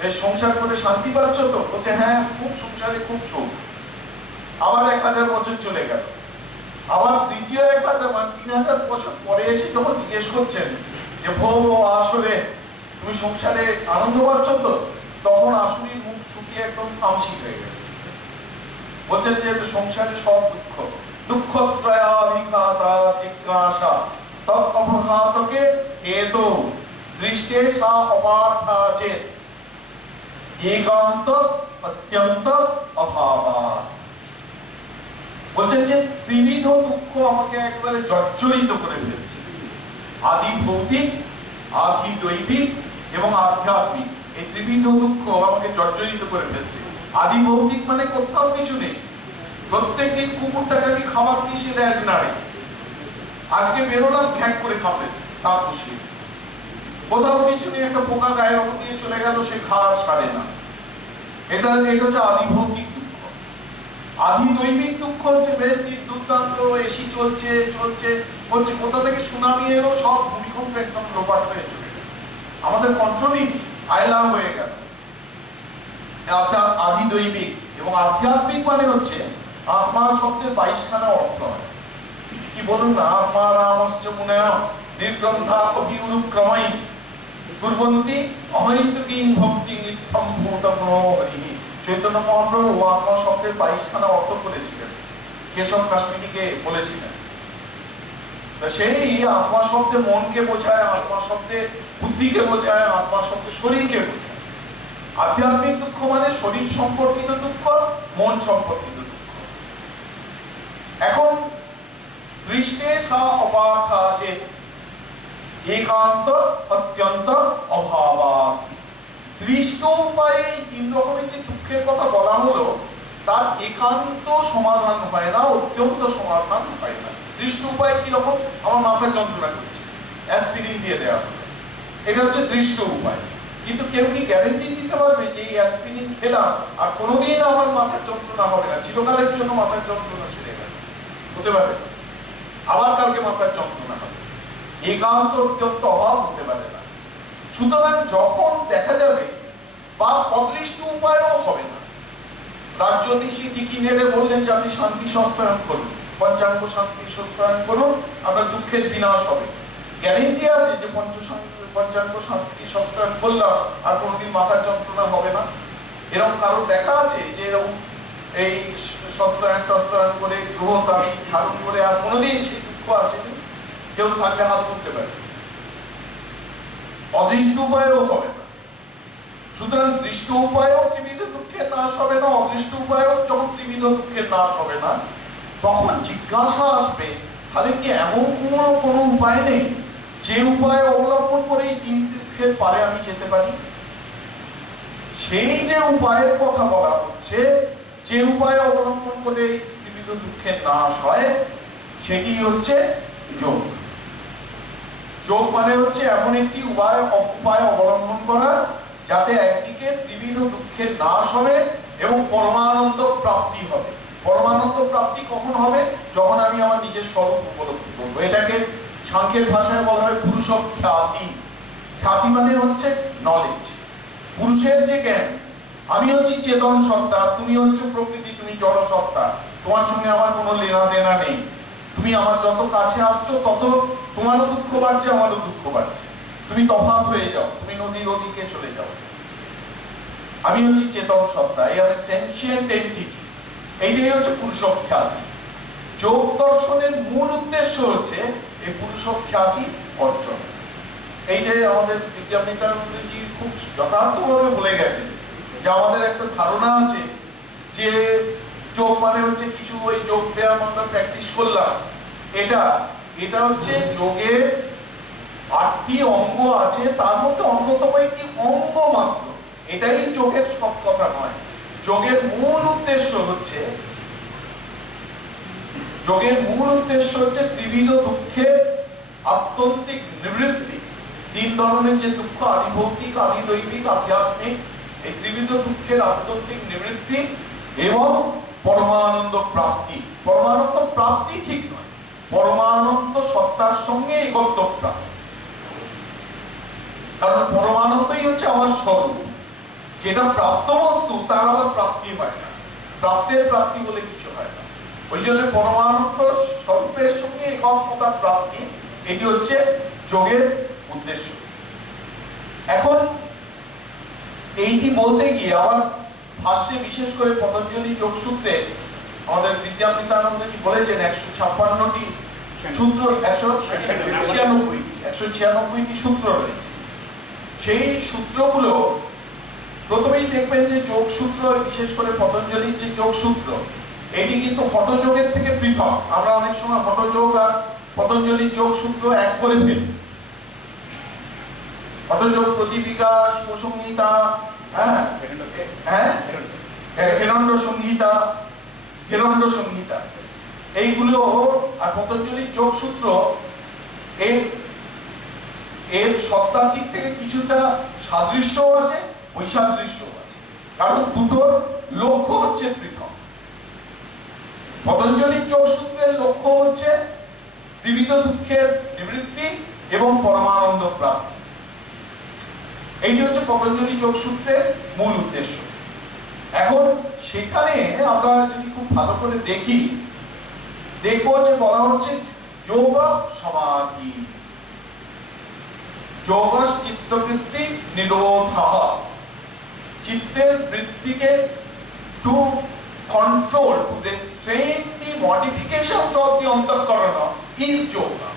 বেশ সংসার করে শান্তি পাচ্ছ তো? বলছে হ্যাঁ, খুব সংসারে খুব সুখ। আবার 1000 বছর চলে গেল। আবার তৃতীয় 1000 মানে 3000 বছর পরে এসে যখন জিজ্ঞেস করছেন যে ভৌ ভৌ আসুরে, তুমি সংসারে আনন্দ পাচ্ছ তো? তখন আসুরির মুখ শুকিয়ে একদম আংশিক হয়ে গেছে। বলছেন যে সংসারে সব দুঃখ, দুঃখত্রয়াধিঘাতা জিজ্ঞাসা তৎঅপঘাতকে হেতু দৃষ্টে সা অপার্থা চেত একান্ত অত্যন্ত অভাবা। বলছেন যে ত্রিবিধ দুঃখ আমাকে একবারে জর্জরিত করে ফেলছে। আদি ভৌতিক, আদি দৈবিক এবং আধ্যাত্মিক, এই ত্রিবিধ দুঃখ আমাকে জর্জরিত করে ফেলছে। আদি ভৌতিক মানে কোথাও কিছু নেই। প্রত্যেক দিন কুকুরটাকে খাবার দিয়ে সে লেজ নাড়ে। আজকে বেরোলাম, ঘ্যাক করে খাবে, তা খুশি। কোথাও কিছু নেই, একটা পোকা গায়ের ওপর দিয়ে চলে গেল, সে খাওয়া সারে না। এটা হচ্ছে আদি ভৌতিক দুঃখ। আদি দৈবিক দুঃখ হচ্ছে বেশ দুর্দান্ত, এসি চলছে চলছে হচ্ছে, কোথা থেকে সুনামি এলো, সব ভূমিকম্প একদম লোপাট হয়ে চলে গেল, আমাদের কন্ট্রোলই আয়লা হয়ে গেল। আদি দৈবিক। এবং আধ্যাত্মিক মানে হচ্ছে আত্মা শব্দের 22খানা অর্থ হয়। কি বলুন না, আত্মা রামশ্চ মুনয় নির্গ্রন্থা কবি অনুক্রমই কুর্বন্তি অহৈতুকীং ভক্তি নিত্যম ভূতমনো হরিহি। চৈতন্য মহাপ্রভু আত্মা শব্দের 22খানা অর্থ করেছিলেন, কেশব কাশ্মীরিকে বলেছিলেন। সেই আত্মা শব্দে মনকে বোঝায়, আত্মা শব্দে বুদ্ধিকে বোঝায়, আত্মা শব্দে শরীরকে বোঝায়। আধ্যাত্মিক দুঃখ মানে শরীর সম্পর্কিত দুঃখ, মন সম্পর্কিত দুঃখ। এখন দৃষ্টে সা অপার্থা চেত একান্ত অত্যন্ত অভাবা। দৃষ্ট উপায়ে 3 রকমের যে দুঃখের কথা বলা হলো, তার একান্ত সমাধান হয় না, অত্যন্ত সমাধান হয় না। দৃষ্ট উপায় কিরকম? আমার মাথায় যন্ত্রণা করছে, অ্যাসপিরিন দিয়ে দেওয়া হলো, এটা হচ্ছে দৃষ্ট উপায়। কিন্তু কেউ কি গ্যারেন্টি দিতে পারবে যে এই অ্যাসপিরিন খেলাম আর কোনোদিন আমার মাথার যন্ত্রণা হবে না, চিরকালের জন্য মাথার যন্ত্রণা সেরে গেল? হতে পারে, আবার কালকে মাথার যন্ত্রণা হবে। একান্ত অত্যন্ত অভাব হতে পারে না। সুতরাং যখন দেখা যাবে বা অদৃষ্ট উপায়ও হবে না, রাজ্যধীশী টিকি নেড়ে বললেন যে আপনি শান্তি সংস্থায়ন করুন, পঞ্চাঙ্গ শান্তি সংস্থায়ন করুন, আপনার দুঃখের বিনাশ হবে। গ্যারেন্টি আছে যে পঞ্চাঙ্গ শান্তি সংস্থায়ন করলাম আর কোনোদিন মাথার যন্ত্রণা হবে না? এরকম কারো দেখা আছে যে এরকম এই সংস্থায়ন করে গ্রহ তাবিজ ধারণ করে আর কোনোদিন সেই দুঃখ আসেনি? কেউ থাকলে হাত তুলতে পারে। অদৃষ্ট উপায়ও হবে না। সুতরাং দৃষ্ট উপায়ও ত্রিবিধ দুঃখের নাশ হবে না, অদৃষ্ট উপায়ও যখন ত্রিবিধ দুঃখের নাশ হবে না, তখন জিজ্ঞাসা আসবে তাহলে কি এমন কোনো উপায় নেই যে উপায় অবলম্বন করে এই 3 দুঃখের পারে আমি যেতে পারি? সেই যে উপায়ের কথা বলা হচ্ছে, যে উপায় অবলম্বন করে এই ত্রিবিধ দুঃখের নাশ হয়, সেটি হচ্ছে যোগ। যোগ মানে হচ্ছে এমন একটি উপায় অবলম্বন করা যাতে একদিকে ত্রিবিধ দুঃখের নাশ হবে এবং পরমানন্দ প্রাপ্তি হবে। পরমানন্দ প্রাপ্তি কখন হবে? যখন আমি আমার নিজের স্বরূপ উপলব্ধি করবো। এটাকে সাংখ্যের ভাষায় বলা হয় পুরুষ খ্যাতি। খ্যাতি মানে হচ্ছে নলেজ, পুরুষের যে জ্ঞান। আমি হচ্ছি চেতন সত্তা, তুমি হচ্ছে প্রকৃতি, তুমি জড় সত্তা, তোমার সঙ্গে আমার কোনো লেনা দেনা নেই। তুমি আমার যত কাছে আসছো তত তোমারও দুঃখ বাড়ছে, আমারও দুঃখ বাড়ছে। তুমি তফাৎ হয়ে যাও, তুমি নদীর ওদিকে চলে যাও। আমি হচ্ছি চেতন সত্তা, এই আমি সেনশিয়েন্ট এন্টিটি। এইটাই হচ্ছে পুরুষখ্যাতি। যোগ দর্শনের মূল উদ্দেশ্য হচ্ছে এই পুরুষখ্যাতি অর্জন। এই যে আমাদের বিদ্যাপীঠানন্দজি খুব যথার্থভাবে বলে গেছে যে আমাদের একটা ধারণা আছে যে যোগ মানে হচ্ছে কিছু ওই যোগ ব্যায়াম আমরা প্র্যাকটিস করলাম। এটা হচ্ছে যোগের 8টি অঙ্গ আছে, তার মধ্যে অন্যতম একটি অঙ্গ মাত্র। এটাই যোগের সব কথা নয়। যোগের মূল উদ্দেশ্য হচ্ছে ত্রিবিধ দুঃখের আত্যন্তিক নিবৃত্তি। 3 ধরনের যে দুঃখ, আদি ভৌতিক, আদি দৈবিক, আধ্যাত্মিক, এই ত্রিবিধ দুঃখের আত্যন্তিক নিবৃত্তি এবং পরমানন্দ প্রাপ্তি। পরমানন্দ প্রাপ্তি ঠিক নয়, পরমানন্দ সত্তার সঙ্গে একত্ব প্রাপ্তি। কারণ পরমানন্দই হচ্ছে আমার স্বরূপ। যেটা প্রাপ্ত বস্তু তার আবার প্রাপ্তি হয় না, প্রাপ্তের প্রাপ্তি বলে কিছু হয় না। ওই জন্য পরমানন্দ স্বরূপের সঙ্গে একত্বতা প্রাপ্তি, এটি হচ্ছে যোগের উদ্দেশ্য। এখন এইটি বলতে গিয়ে আবার ভাষ্যে বিশেষ করে পতঞ্জলি যোগসূত্রে আমাদের বিদ্যাপীঠানন্দজি বলেছেন 156টি সূত্র, 196টি সূত্র রয়েছে। সেই সূত্রগুলো প্রথমেই দেখবেন যে যোগসূত্র, বিশেষ করে পতঞ্জলির যে যোগসূত্র, এটি কিন্তু হঠযোগের থেকে পৃথক। আমরা অনেক সময় হঠযোগ আর পতঞ্জলির যোগসূত্র এক করে ফেলি। হঠযোগ প্রদীপিকা, শিবসংহিতা, হিরণ্য সংহিতা, এইগুলো আর পতঞ্জলির যোগসূত্র এর সত্তার দিক থেকে কিছুটা সাদৃশ্য আছে, বৈসাদৃশ্য আছে, কারণ দুটোর লক্ষ্য হচ্ছে পৃথক। পতঞ্জলির যোগসূত্রের লক্ষ্য হচ্ছে ত্রিবিধ দুঃখের নিবৃত্তি এবং পরমানন্দ প্রাপ্তি। এইটি হচ্ছে পতঞ্জলি যোগসূত্রের মূল উদ্দেশ্য। এখন সেখানে আমরা যদি খুব ভালো করে দেখবো যে বলা হচ্ছে যোগ সমাধি, যোগ চিত্তবৃত্তি নিরোধः। চিত্তের বৃত্তিকে to control, to restrain the modifications of the অন্তঃকরণ is yoga.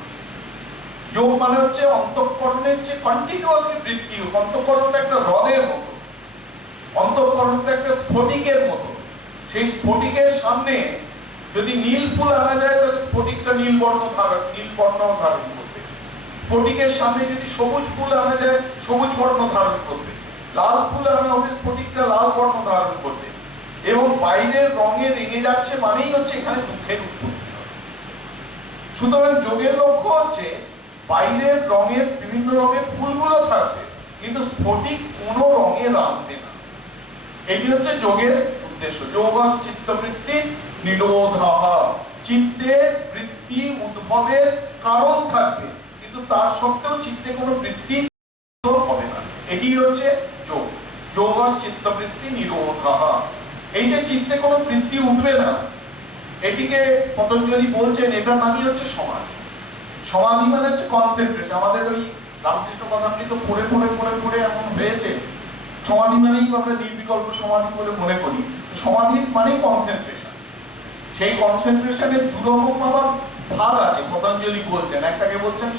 যোগ মানে হচ্ছে অন্তঃকরণের যে কন্টিনিউয়াসলি বৃদ্ধি। অন্তঃকরণটা একটা হ্রদের মতো, অন্তঃকরণটা একটা স্ফটিকের মতো। সেই স্ফটিকের সামনে যদি নীল ফুল আনা যায় তাহলে স্ফটিকটা নীল বর্ণ ধারণ করবে। স্ফটিকের সামনে যদি সবুজ ফুল আনা যায় সবুজ বর্ণ ধারণ করবে। লাল ফুল আনা হলে স্ফটিকটা লাল বর্ণ ধারণ করবে। এবং বাইরের রঙে রেঙে যাচ্ছে মানেই হচ্ছে এখানে দুঃখের উৎপত্তি হবে। সুতরাং যোগের লক্ষ্য হচ্ছে বাইরের রঙের বিভিন্ন রঙের ফুলগুলো থাকবে, কিন্তু স্ফটিক কোনো রঙে রাখবে না। এটি হচ্ছে যোগের উদ্দেশ্য। যোগ চিত্তবৃত্তি নিরোধः। চিত্তে বৃত্তি উদ্ভবের কারণ থাকবে, কিন্তু তার সত্ত্বেও চিত্তে কোনো বৃত্তি হবে না। এটি হচ্ছে যোগ। যোগ চিত্তবৃত্তি নিরোধः। এই যে চিত্তে কোনো বৃত্তি উঠবে না, এটিকে পতঞ্জলি বলছেন এটার নামই হচ্ছে সমাধি। সমাধি মানে হচ্ছে কনসেন্ট্রেশন। আমাদের ওই রামকৃষ্ণ কথামৃত পড়ে এমন হয়েছে সমাধি মানেই আমরা নির্বিকল্প সমাধি বলে মনে করি। সমাধি মানেই কনসেন্ট্রেশন। সেই কনসেন্ট্রেশনের দুরকম আবার ভাগ আছে পতঞ্জলি বলছেন। একটাকে বলছেন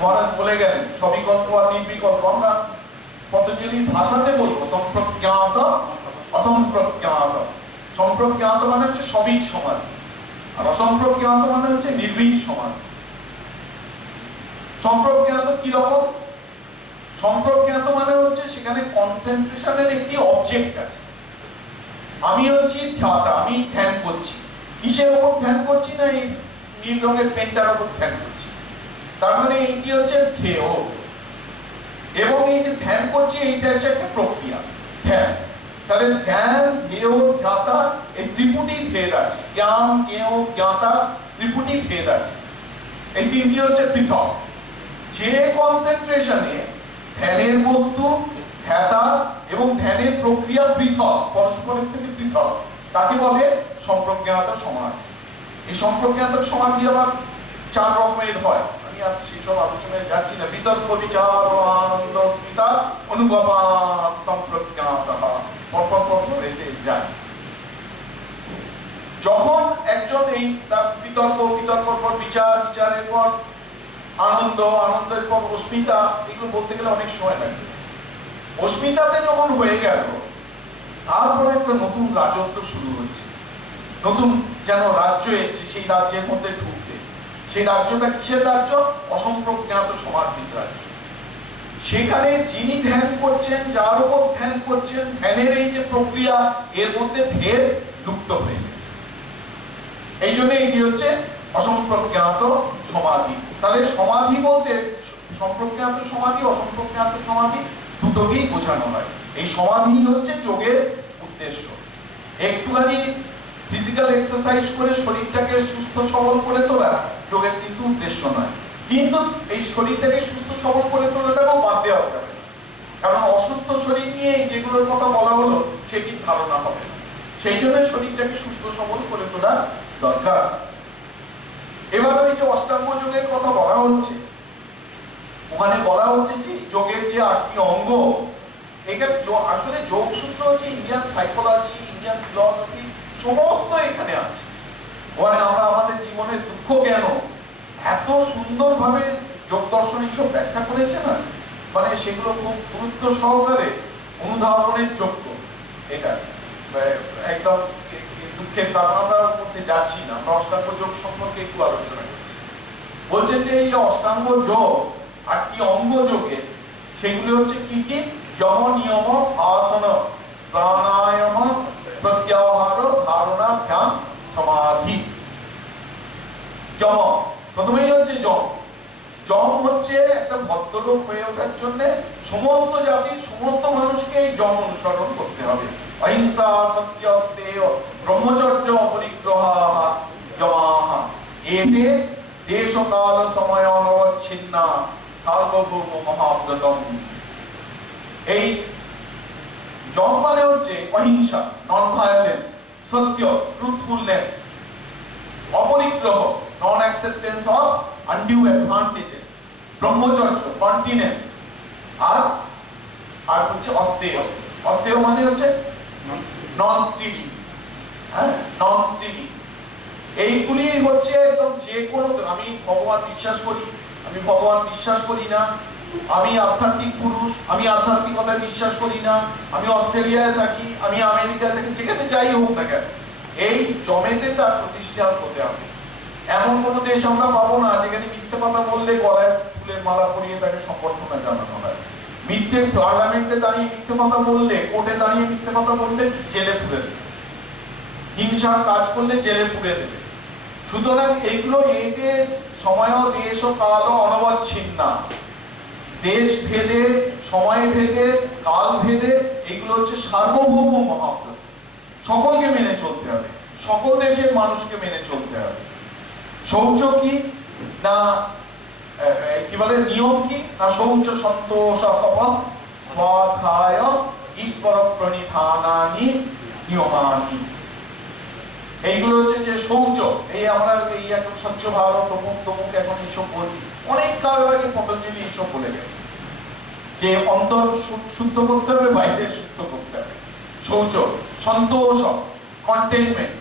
মহারাজ বলে গেলেন সবিকল্প আর নির্বিকল্প। আমরা পতঞ্জলির ভাষাতে বলবো সম্প্রজ্ঞাত অসম্প্রজ্ঞাত। সম্প্রজ্ঞাত মানে হচ্ছে সবই সমাধি, আর অসম্প্রজ্ঞাত মানে হচ্ছে নির্ভীক সমাধি। সম্প্রজ্ঞাত কি রকম? সম্প্রজ্ঞাত মানে হচ্ছে সেখানে কনসেন্ট্রেশনের একটি অবজেক্ট আছে। আমি হচ্ছি ধ্যাতা, আমি ধ্যান করছি। কিসের উপর ধ্যান করছি? না এই নীল রঙের পেনটার উপর ধ্যান করছি। তার মানে এইটি হচ্ছে ধ্যেয়। এবং এই যে ধ্যান করছি এইটা হচ্ছে একটা প্রক্রিয়া, ধ্যান। তাহলে ধ্যান, ধ্যেয়, ধ্যাতা এই ত্রিপুটি ভেদ আছে। জ্ঞান, জ্ঞেয়, জ্ঞাতা ত্রিপুটি ভেদ আছে। এই তিনটি হচ্ছে পৃথক। যে কনসেন্ট্রেশনে ধ্যানের বস্তু, ধ্যাতা এবং ধ্যানের প্রক্রিয়া পৃথক, পরস্পরের থেকে পৃথক, তাকে বলে সম্প্রজ্ঞাত সমাধি। এই সম্প্রজ্ঞাত সমাধি আবার 4 রকমের হয়। আমি আর সেসব আলোচনায় যাচ্ছি না। বিতর্ক, বিচার, আনন্দ, স্মিতা, অনুভবাৎ সম্প্রজ্ঞাতঃ। পরপর এতে যায়। যখন একজন এই তার বিতর্কের পর বিচার, বিচারের পর আনন্দ, আনন্দের পর অস্মিতা, এগুলো বলতে গেলে অনেক সময় লাগবে। অস্মিতাতে যখন হয়ে গেল, তারপরে একটা নতুন রাজত্ব শুরু হচ্ছে। নতুন যেন রাজ্য এসছে সেই রাজ্যের মধ্যে ঢুকতে। সেই রাজ্যটা কিসের রাজ্য? অসম্প্রজ্ঞাত সমাধির রাজ্য। সেখানে যিনি ধ্যান করছেন, যার উপর ধ্যান করছেন, ধ্যানের এই যে প্রক্রিয়া, এর মধ্যে ভেদ লুপ্ত হয়ে গেছে। এই জন্য এটি হচ্ছে অসম্প্রজ্ঞাত সমাধি। তাহলে সমাধি বলতে সম্প্রজ্ঞাত সমাধি, অসম্প্রজ্ঞাত সমাধি দুটোকেই বোঝানো হয়। এই সমাধি হচ্ছে যোগের উদ্দেশ্য। একটুখানি ফিজিক্যাল এক্সারসাইজ করে শরীরটাকে সুস্থ সবল করে তোলা যোগের কিন্তু উদ্দেশ্য নয়। কিন্তু এই শরীরটাকে সুস্থ সবল করে তোলাটাও বাদ দেওয়া যাবে না, কারণ অসুস্থ শরীর নিয়ে যেগুলোর কথা বলা হলো সেটি ধারণা হবে না। সেই জন্য শরীরটাকে সুস্থ সবল করে তোলা দরকার। এবার ওই যে অষ্টাঙ্গ যোগের কথা বলা হচ্ছে, ওখানে বলা হচ্ছে যে যোগের যে 8টি অঙ্গ, এখানে আসলে যোগ সূত্র হচ্ছে ইন্ডিয়ান সাইকোলজি, ইন্ডিয়ান ফিলসফি সমস্ত এখানে আছে। ওখানে আমরা আমাদের জীবনের দুঃখ কেন এত সুন্দরভাবে যোগ দর্শন এইসব ব্যাখ্যা করেছে না, মানে সেগুলো খুব গুরুত্ব সহকারে অনুধাবনের যোগ্য। এটা একদম দুঃখের কারণ আমরা মধ্যে যাচ্ছি না, আমরা অষ্টাঙ্গ যোগ সম্পর্কে একটু আলোচনা করছি। বলছেন যে এই অষ্টাঙ্গ যোগ 8টি অঙ্গ যোগে, সেগুলি হচ্ছে কি কি? যম, নিয়ম, আসন, প্রাণায়াম, প্রত্যাহার, ধারণা, ধ্যান, সমাধি। যম, প্রথমেই হচ্ছে যম। যম হচ্ছে একটা ভদ্রলোক হয়ে ওঠার জন্য সমস্ত জাতির সমস্ত মানুষকে এই যম অনুসরণ করতে হবে। অহিংসা, সত্য, স্তেয়, ব্রহ্মচর্য, পরিগ্রহ, যমাহ। এতে দেশ কাল সময় অনবচ্ছিন্না সার্বভৌম মহাব্রতম। এই যম মানে হচ্ছে অহিংসা, নন ভায়োলেন্স, সত্য, ট্রুথফুলনেস, অপরিগ্রহ, non acceptance of undue advantages, ব্রহ্মচর্য, কন্টিনেন্স, আর হচ্ছে অস্তেয়। অস্তেয় মানে হচ্ছে নন স্টিডি, হ্যাঁ, নন স্টিডি। এইগুলি হচ্ছে একদম যে কোনো, আমি ভগবান বিশ্বাস করি, আমি ভগবান বিশ্বাস করি না, আমি আধ্যাত্মিক পুরুষ, আমি আধ্যাত্মিকতায় বিশ্বাস করি না, আমি অস্ট্রেলিয়ায় থাকি, আমি আমেরিকায় থাকি, যেখানে যাই হোক না কেন, এই জমেতে তার প্রতিষ্ঠা হতে হবে। এমন কোনো দেশ আমরা পাবো না যেখানে মিথ্যে কথা বললে গলায় ফুলের মালা পরিয়ে তাকে সম্বর্ধনা জানানো হয়। মিথ্যে পার্লামেন্টে দাঁড়িয়ে মিথ্যে কথা বললে, কোর্টে দাঁড়িয়ে মিথ্যে কথা বললে জেলে পুরে দেবে, হিংসার কাজ করলে জেলে পুরে দেবে। সুতরাং এইগুলো এতে সময়, দেশ ও কাল অনবচ্ছিন্ন, দেশ ভেদে, সময় ভেদে, কাল ভেদে, এগুলো হচ্ছে সার্বভৌম মহাব্রত। সকলকে মেনে চলতে হবে, সকল দেশের মানুষকে মেনে চলতে হবে। শৌচ কি না, কি বলে নিয়ম কি না, শৌচ সন্তোষ স্বাধ্যায় ঈশ্বর প্রণিধানানি নিয়মানি। এইগুলো হচ্ছে যে শৌচ। এই আমরা এই এখন স্বচ্ছ ভারত, তমুক তমুক এখন এইসব বলছি, অনেক কাল আগে পতঞ্জলি এইসব বলে গেছে যে অন্তর শুদ্ধ করতে হবে, বাইরে শুদ্ধ করতে হবে। শৌচ, সন্তোষ, কন্টেনমেন্ট।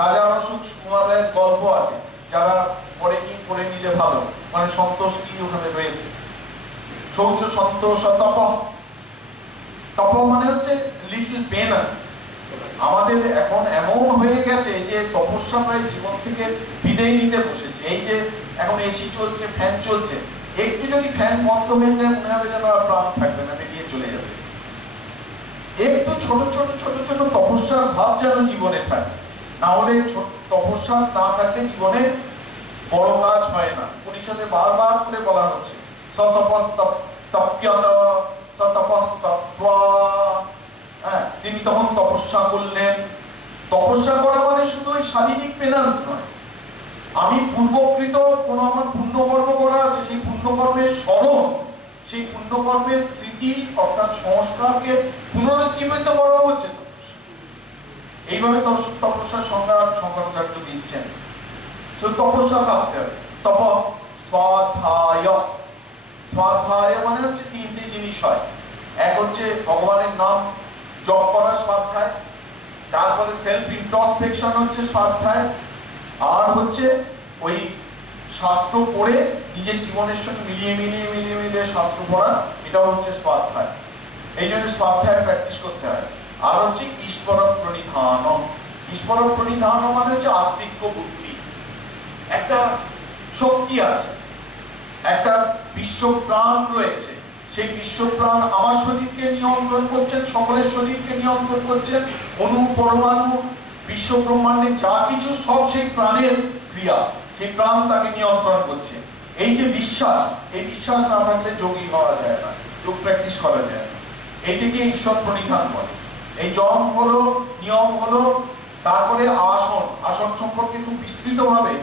রাজা অশোক কুমারের গল্প আছে, যারা পড়ে নিলে ভালো, মানে সন্তোষ কি ওখানে রয়েছে। শৌচ, সন্তোষ, তপ। তপ মানে হচ্ছে লিটল পেনান্স, আমাদের এখন এমন হয়ে গেছে যে তপস্যা প্রায় জীবন থেকে বিদায় নিতে বসেছে। এই যে এখন এসি চলছে, ফ্যান চলছে, একটু যদি ফ্যান বন্ধ হয়ে যায় মনে হবে যেন আর প্রাণ থাকবে না, বেরিয়ে চলে যাবে। একটু ছোট ছোট ছোট ছোট তপস্যার ভাব যেন জীবনে থাকে, না হলে তপস্যা না থাকলে জীবনে বড় কাজ হয় না। পরিষদে বারবার করে বলা হচ্ছে তিনি তখন তপস্যা করলেন। তপস্যা করা মানে শুধু ওই শারীরিক পেনান্স নয়, আমি পূর্বকৃত কোনো আমার পুণ্যকর্ম করা আছে, সেই পুণ্যকর্মের স্মরণ, সেই পুণ্যকর্মের স্মৃতি অর্থাৎ সংস্কারকে পুনরুজ্জীবিত করা হচ্ছে তপস্যা। এইভাবে তপস্যার সংজ্ঞা শঙ্করাচার্য দিচ্ছেন। শুধু তপস্যা থাকতে হবে। তপ স্বাধ্যায়, স্বাধ্যায় মানে হচ্ছে তিনটি জিনিস হয়। এক হচ্ছে ভগবানের নাম জপ করা স্বাধ্যায়, তারপরে সেলফ ইন্ট্রোস্পেকশন হচ্ছে স্বাধ্যায়, আর হচ্ছে ওই শাস্ত্র পড়ে নিজের জীবনের সঙ্গে মিলিয়ে মিলিয়ে মিলিয়ে মিলিয়ে শাস্ত্র পড়া, এটাও হচ্ছে স্বাধ্যায়। এই জন্য স্বাধ্যায় প্র্যাকটিস করতে হয়। আর হচ্ছে ঈশ্বর প্রণিধান। ঈশ্বর প্রণিধান মানে হচ্ছে আস্তিক্য বুদ্ধি। একটা শক্তি আছে, একটা বিশ্বপ্রাণ রয়েছে, সেই বিশ্বপ্রাণ আমার শরীরকে নিয়ন্ত্রণ করছেন, সকলের শরীরকে নিয়ন্ত্রণ করছেন, অণু পরমাণু বিশ্ব ব্রহ্মাণ্ডে যা কিছু সব সেই প্রাণের ক্রিয়া, সেই প্রাণ তাকে নিয়ন্ত্রণ করছে। এই যে বিশ্বাস, এই বিশ্বাস না থাকলে যোগী হওয়া যায় না, যোগ প্র্যাকটিস করা যায় না। এইটিকে ঈশ্বর প্রণিধান বলে। এই যম হলো, নিয়ম হলো, তারপরে আসন। আসন সম্পর্কে খুব বিস্তৃতভাবে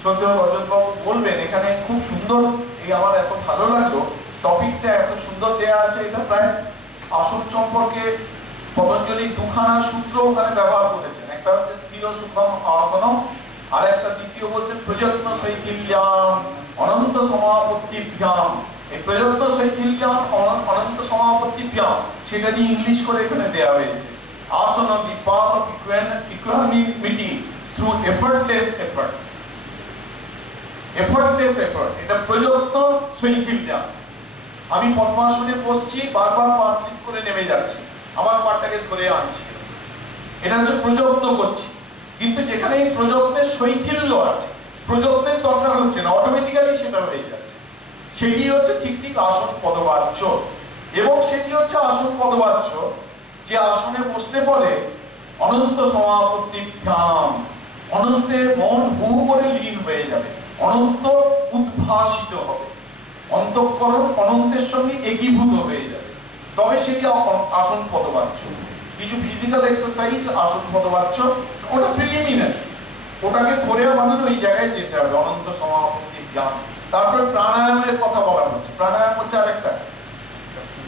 শ্রদ্ধেয় রজতবাবু বলবেন, এখানে খুব সুন্দর, এই আমার এত ভালো লাগলো, টপিকটা এত সুন্দর দেয়া আছে। এটা প্রায় আসন সম্পর্কে পতঞ্জলি দুখানা সূত্র ওখানে ব্যবহার করেছেন। একটা হচ্ছে স্থির সুখম আসনম, আর একটা দ্বিতীয় বলছেন প্রযত্ন শৈথিল্যাম অনন্ত সমাপত্তিভ্যাম। এই প্রযত্ন শৈথিল্যাম অনন্ত সমাপত্তিভ্যাম, সেটা নিয়ে ইংলিশ করে এখানে দেয়া হয়েছে। আসন the path of equanimity through effortless effort. Effortless effort, এটা প্রযত্ন শৈথিল্যাম। আমি পদ্মাসনে বসছি, বারবার পা স্লিপ করে নেমে যাচ্ছি, আমার পাটাকে ধরে আনছি, এটা হচ্ছে প্রযত্ন করছি। কিন্তু যেখানে এই প্রযত্নের শৈথিল্য আছে, প্রযত্নের দরকার হচ্ছে না, অটোমেটিক্যালি সেটা হয়ে যাচ্ছে, সেটি হচ্ছে ঠিক ঠিক আসন পদবাচ্য। এবং সেটি হচ্ছে আসন পদবাচ্য যে আসনে বসতে পরে অনন্ত সমাপত্তিভ্যাম, অনন্তে মন হু করে লীন হয়ে যাবে, অনন্ত উদ্ভাসিত হবে, অন্তঃকরণ অনন্তের সঙ্গে একীভূত হয়ে যাবে, তবে সেটি আসন পদবাচ্য। কিছু ফিজিক্যাল এক্সারসাইজ আসন পদবাচ্য, ওটা প্রিলিমিনারি, ওটাকে ধরে আমাদের ওই জায়গায় যেতে হবে, অনন্ত সমাপত্তি জ্ঞান। তারপরে প্রাণায়ামের কথা বলা হচ্ছে। প্রাণায়াম হচ্ছে আরেকটা,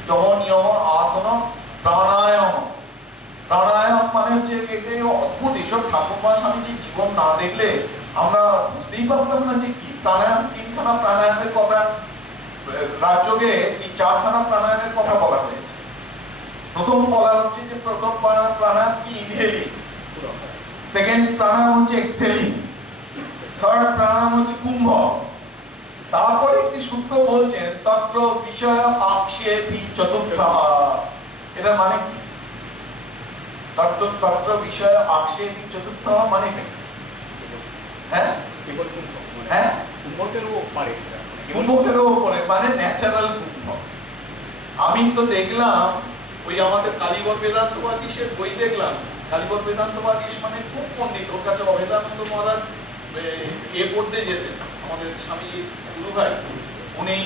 যম নিয়ম আসন প্রাণায়াম। প্রাণায়াম মানে হচ্ছে অদ্ভুত, এইসব ঠাকুরমা স্বামীজির জীবন না দেখলে আমরা বুঝতেই পারতাম না যে কি প্রাণায়াম। তিনখানা প্রাণায়ামের কথা রাজযোগে, এই চারখানা প্রাণায়ামের কথা বলা হয়েছে। প্রথম বলা হচ্ছে যে প্রথম প্রাণায়াম কি ইনহেলিং, সেকেন্ড প্রাণায়াম হচ্ছে এক্সহেলিং, থার্ড প্রাণায়াম হচ্ছে কুম্ভ। তারপরে একটি সূত্র বলছেন তত্র বিষয় আক্ষেপী চতুর্থ। এটা মানে কি? তত্র বিষয় আক্ষেপী চতুর্থ মানে কি? হ্যাঁ হ্যাঁ, কুম্ভকেরও উপরে, মানে ন্যাচারাল কুম্ভ। আমি তো দেখলাম ওই আমাদের কালীবর বেদান্তবাগীশের বই দেখলাম। কালীবর বেদান্তবাগীশ মানে খুব পণ্ডিত, ওর কাছে অভেদানন্দ মহারাজ পড়তে যেতেন, আমাদের স্বামী গুরু ভাই, উনি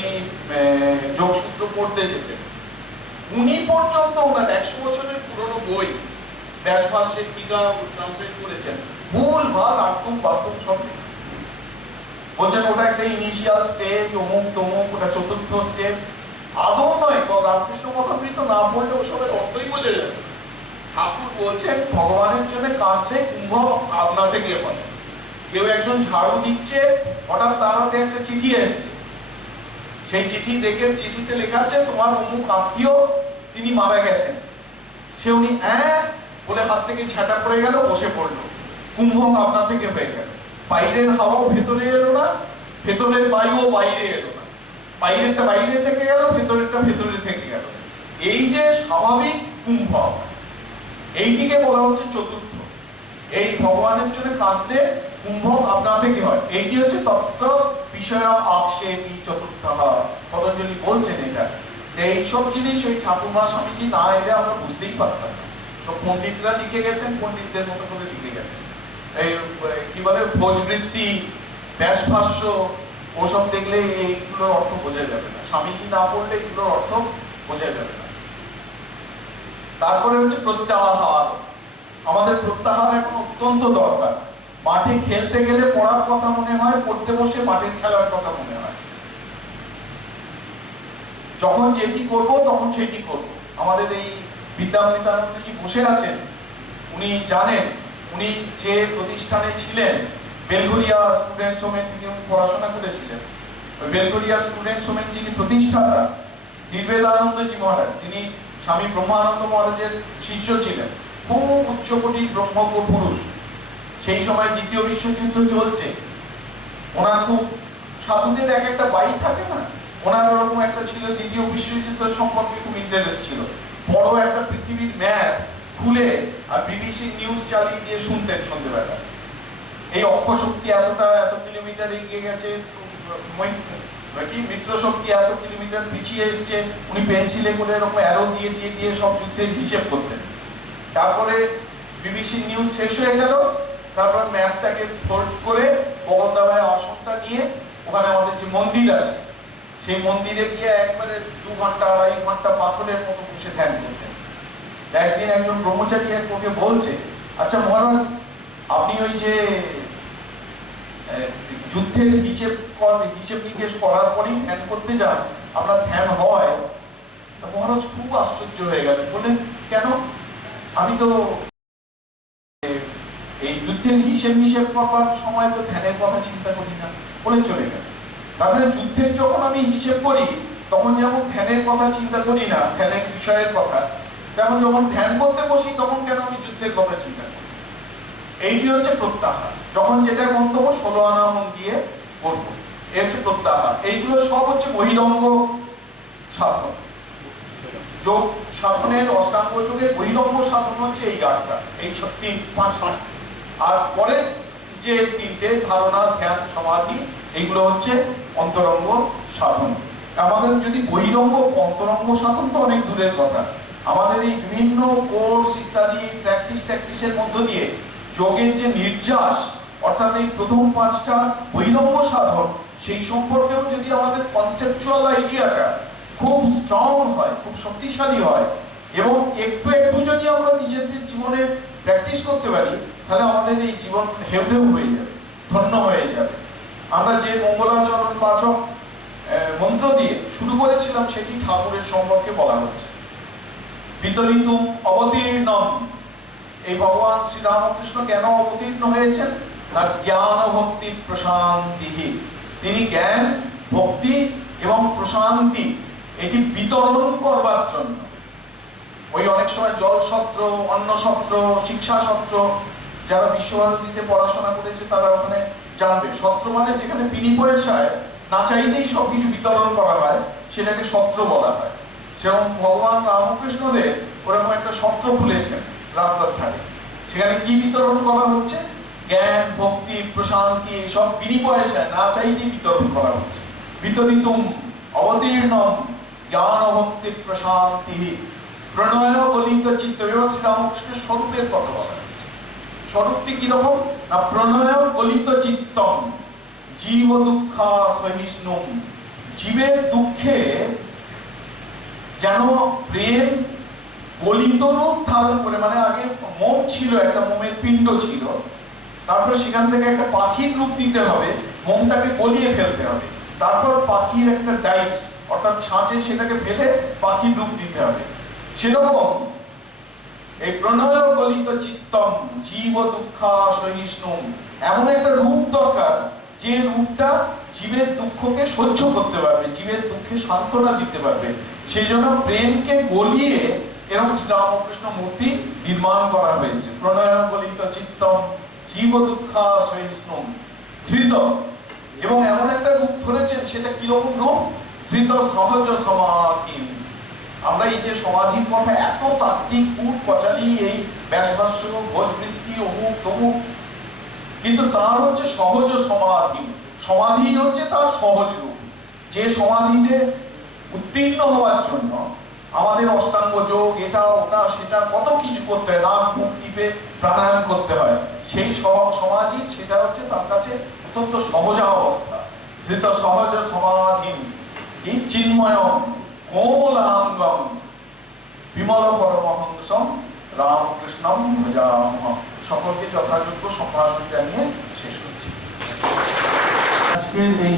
যোগসূত্র পড়তে যেতেন। উনি পর্যন্ত ওনার 100 বছরের পুরনো বই ব্যাসভাষ্যের টিকা ট্রান্সলেট করেছেন, ভুল ভাল আটকুম বাটকুম সব বলছেন ওটা একটা ইনিশিয়াল স্টেজ, অমুক তমুক, ওটা চতুর্থ স্টেজ। আদৌ নয়, রামকৃষ্ণ কথামৃত না পড়লে ওসবের অর্থই বোঝা যাবে। ঠাকুর বলছেন ভগবানের জন্য কাঁদলে কুম্ভ আপনা থেকে হয়। কেউ একজন ঝাড়ু দিচ্ছে, হঠাৎ তার হাতে একটা চিঠি এসছে, সেই চিঠি দেখে চিঠিতে লেখা আছে তোমার অমুক আত্মীয় তিনি মারা গেছেন। সে উনি বলে হাত থেকে ঝাঁটা পড়ে গেল, বসে পড়লো, কুম্ভ আপনা থেকে হয়ে গেল। বাইরের হাওয়াও ভেতরে এলো না, ভেতরের বায়ুও বাইরে এলো না, বাইরেরটা বাইরে থেকে গেল, ভেতরেরটা ভেতরে থেকে গেল। এই যে স্বাভাবিক কুম্ভ, এইটিকে বলা হচ্ছে চতুর্থ। এই ভগবানের জন্য কাঁদলে কুম্ভ আপনা থেকে হয়। এইটি হচ্ছে তত্ত্ব বিষয় আক্ষেপী চতুর্থ। পতঞ্জলি বলছেন এটা। এইসব জিনিস ওই ঠাকুরমা স্বামীজি না এলে আমরা বুঝতেই পারতাম না। সব পণ্ডিতরা লিখে গেছেন, পণ্ডিতদের মতো করে লিখে গেছেন। এই কি বলে ভোজবৃত্তি, ব্যাসভাষ্য, ওসব দেখলে এইগুলোর অর্থ বোঝা যাবে না। স্বামীজি না পড়লে এগুলোর অর্থ বোঝা যাবে না। তারপরে হচ্ছে প্রত্যাহার। আমাদের প্রত্যাহার এখন অত্যন্ত দরকার। মাঠে খেলতে গেলে পড়ার কথা মনে হয়, পড়তে বসে মাঠের খেলার কথা মনে হয়। যখন যেটি করব তখন সেটি করব। আমাদের এই বিদ্যামৃতানন্দজি বসে আছেন, উনি জানেন উনি যে প্রতিষ্ঠানে ছিলেন, বেলঘরিয়া স্টুডেন্টস হোমে থেকে উনি পড়াশোনা করেছিলেন। ওই বেলঘরিয়া স্টুডেন্টস হোমের যিনি প্রতিষ্ঠাতা নির্বেদানন্দজি মহারাজ, তিনি স্বামী ব্রহ্মানন্দ মহারাজের শিষ্য ছিলেন। খুব উচ্চকোটির ব্রহ্মজ্ঞ পুরুষ। সেই সময় দ্বিতীয় বিশ্বযুদ্ধ চলছে। ওনার খুব সাধুদের এক একটা বাই থাকে না, ওনার ওরকম একটা ছিল। দ্বিতীয় বিশ্বযুদ্ধ সম্পর্কে খুব ইন্টারেস্ট ছিল। বড় একটা পৃথিবীর ম্যাপ খুলে আর বিবিসি নিউজ চালিয়ে দিয়ে শুনতেন সন্ধ্যেবেলা। এই অক্ষশক্তি এতটা এত কিলোমিটার এগিয়ে গেছে, মিত্র শক্তি এত কিলোমিটার পিছিয়ে এসছে। উনি পেন্সিলে করে এরকম অ্যারো দিয়ে দিয়ে দিয়ে সব যুদ্ধের হিসেব করতেন। তারপরে বিবিসি নিউজ শেষ হয়ে গেল, তারপর ম্যাপটাকে ফোল্ড করে বগলদাবায় আসনটা নিয়ে ওখানে আমাদের যে মন্দির আছে, সেই মন্দিরে গিয়ে একবারে 2 ঘন্টা 2.5 ঘন্টা পাথরের মতো বসে ধ্যান করতেন। একদিন একজন ব্রহ্মচারী ওকে বলছে, আচ্ছা মহারাজ, আপনি ওই যে যুদ্ধের হিসেব নিকেশ করার পরেই ধ্যান করতে যান, আপনার ধ্যান হয়? মহারাজ খুব আশ্চর্য হয়ে গেলেন, বললেন কেন? আমি তো এই যুদ্ধের হিসেব করবার সময় তো ধ্যানের কথা চিন্তা করি না, বলে চলে গেল। তারপরে যুদ্ধের যখন আমি হিসেব করি তখন যেমন ধ্যানের কথা চিন্তা করি না, ধ্যানের বিষয়ের কথা, তেমন যখন ধ্যান করতে বসি তখন কেন আমি যুদ্ধের কথা চিন্তা করি? এইটি হচ্ছে প্রত্যাহার। যখন যেটা গন্তব্য 16 আনা মন দিয়ে করবো, এই হচ্ছে প্রত্যাহার। এইগুলো সব হচ্ছে বহিরঙ্গ সাধন। যোগ সাধনের অষ্টাঙ্গ যোগের বহিরঙ্গ সাধন হচ্ছে এই 8টা, এই 5টা। আর পরে যে 3টে ধারণা, ধ্যান, সমাধি, এইগুলো হচ্ছে অন্তরঙ্গ সাধন। আমাদের যদি বহিরঙ্গ অন্তরঙ্গ সাধন তো অনেক দূরের কথা। আমাদের এই বিভিন্ন কোর্স ইত্যাদি প্র্যাকটিসের মধ্য দিয়ে যোগের যে নির্যাস, অর্থাৎ এই প্রথম 5টা বহিরঙ্গ সাধন, সেই সম্পর্কেও যদি আমাদের কনসেপচুয়াল আইডিয়াটা খুব স্ট্রং হয়, খুব শক্তিশালী হয়, এবং একটু একটু যদি আমরা নিজেদের জীবনে প্র্যাকটিস করতে পারি, তাহলে আমাদের এই জীবন হেবড়েও হয়ে যাবে, ধন্য হয়ে যাবে। আমরা যে মঙ্গলাচরণ বাচক মন্ত্র দিয়ে শুরু করেছিলাম, সেটি ঠাকুরের সম্পর্কে বলা হচ্ছে। বিতরিতুম অবতীর্ণম। এই ভগবান শ্রী রামকৃষ্ণ কেন অবতীর্ণ হয়েছেন? না জ্ঞান ভক্তি প্রশান্তি। তিনি জ্ঞান, ভক্তি এবং প্রশান্তি এটি বিতরণ করবার জন্য। ওই অনেক সময় জল সত্র, অন্ন সত্র, শিক্ষা সত্র, যারা বিশ্বভারতীতে পড়াশোনা করেছে তারা ওখানে জানবে। সত্র মানে যেখানে বিনি পয়সায় না চাইতেই সবকিছু বিতরণ করা হয়, সেটাকে সত্র বলা হয়। সেরকম ভগবান রামকৃষ্ণদেব ওরকম একটা সত্র খুলেছেন রাস্তার ধারে। সেখানে কি বিতরণ করা হচ্ছে? জ্ঞান, ভক্তি, প্রশান্তি, এইসব বিনি পয়সায় না চাইতেই বিতরণ করা হচ্ছে। বিতরিতুম অবতীর্ণম জ্ঞান ভক্তি প্রশান্তি প্রণয় গলিত চিত্ত। এবার শ্রীরামকৃষ্ণের স্বরূপের কথা বলা হচ্ছে। স্বরূপটি কিরকম? না প্রণয় গলিত চিত্তম জীব দুঃখা সহিষ্ণুম। জীবের দুঃখে যেন প্রেম গলিত রূপ ধারণ করে, মানে আগে মোম ছিল, একটা মোমের পিণ্ড ছিল, তারপরে সেখান থেকে একটা পাখির রূপ দিতে হবে, মোমটাকে গলিয়ে ফেলতে হবে, তারপর পাখির একটা ডাইস অর্থাৎ ছাঁচে সেটাকে ফেলে পাখির রূপ দিতে হবে। সেরকম এই প্রণয় গলিত চিত্তম জীব দুঃখা সহিষ্ণুম, এমন একটা রূপ দরকার যে রূপটা জীবের দুঃখকে সহ্য করতে পারবে, জীবের দুঃখে সান্ত্বনা দিতে পারবে। সেই জন্য প্রেমকে গলিয়ে এরকম শ্রীরামকৃষ্ণ মূর্তি নির্মাণ করা হয়েছে। প্রণয় গলিত চিত্তম জীব দুঃখা সহিষ্ণুম ধৃত। এবং এমন একটা রূপ ধরেছেন, সেটা কিরকম রূপ? ধৃত সহজ সমাধি। আমরা এই যে সমাধির কথা এত তাত্ত্বিক কূট কচালি, এই ব্যাসভাষ্য, ভোজবৃত্তি, অমুক তমুক, কিন্তু তার হচ্ছে সহজ সমাধি। সমাধি হচ্ছে তার সহজ রূপ, যে সমাধিতে উত্তীর্ণ হওয়ার জন্য আমাদের অষ্টাঙ্গ যোগ, এটা ওটা সেটা কত কিছু করতে হয়, নাক মুখ টিপে প্রাণায়াম করতে হয়। সেই সমাধি, সেটা হচ্ছে তার কাছে অত্যন্ত সহজা অবস্থা। ধৃত সহজ সমাধিম এই চিন্ময়ম কোমলাঙ্গম বিমল পরমহংসম রামকৃষ্ণম ভজামহ। সকলকে যথাযোগ্য সম্ভাষণ জানিয়ে শেষ করছি। আজকের এই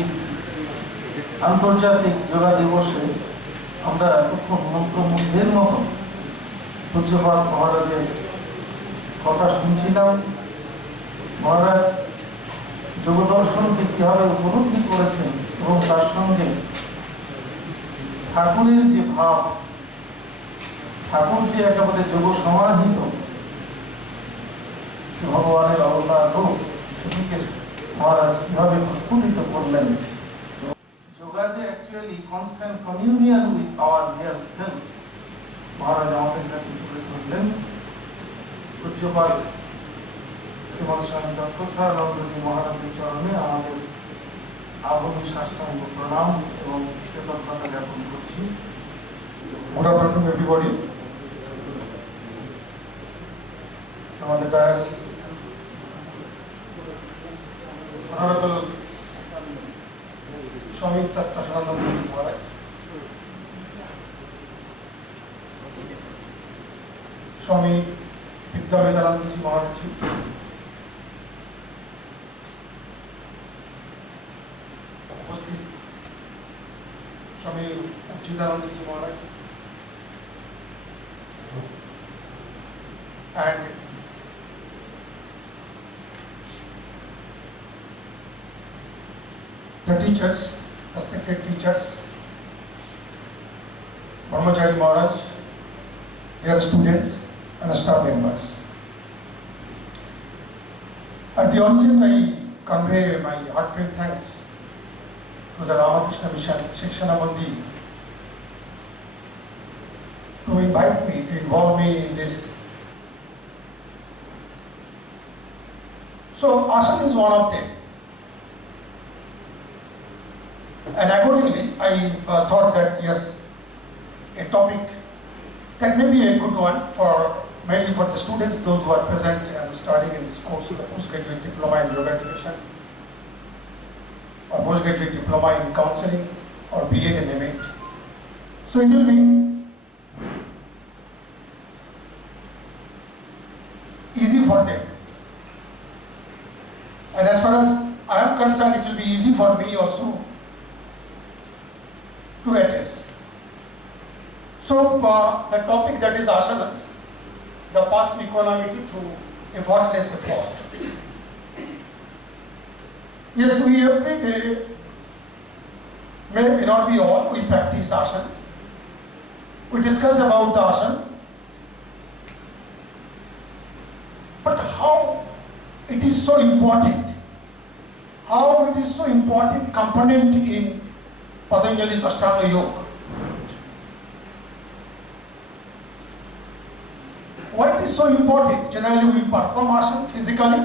আন্তর্জাতিক যোগা দিবসে আমরা এতক্ষণ মন্ত্রমুগ্ধের মতো পূজ্যপাদ মহারাজের কথা শুনছিলাম। মহারাজ যোগ দর্শনকে কিভাবে উপলব্ধি করেছেন এবং তার সঙ্গে ঠাকুরের যে ভাব, ঠাকুর যে একেবারে যোগ সমাহিত, শ্রী ভগবানের অবতার রূপ, সেটিকে মহারাজ কিভাবে প্রস্ফুটিত করলেন। যোগা যে actually constant communion with our real self, Maharaj আমাদের কাছে তুলে ধরলেন। পূজ্যপাদ শ্রীমৎ স্বামী দত্তস্বরানন্দজি মহারাজের চরণে আমাদের আবনী সাষ্টাঙ্গ প্রণাম এবং কৃতজ্ঞতা জ্ঞাপন করছি। Good afternoon, everybody. On the dais, Honorable Swami Dottaswarananda Maharaj, Swami Vidyavedananda Ji Maharaj Ji, उपस्थित Swami Uchidananda Ji Maharaj, and the teachers, respected teachers, Brahmachari Maharaj, their students and staff members. At the onset, I convey my heartfelt thanks to the Ramakrishna Mission Sikshanamandira to invite me, to involve me in this. So asana is one of them, and accordingly I thought that yes, a topic that may be a good one for mainly for the students, those who are present and studying in this course, the postgraduate diploma in yoga education, or postgraduate diploma in counseling, or BA and MA. So it will be easy for them. And as far as I am concerned, it will be easy for me also to address. So the topic that is asanas, the path to equanimity through effortless effort. Yes, we every day, may not be all, we practice asana. We discuss about the asana. But how it is so important, how it is so important component in Patanjali's Ashtanga Yoga. Why it is so important? Generally we perform asana physically,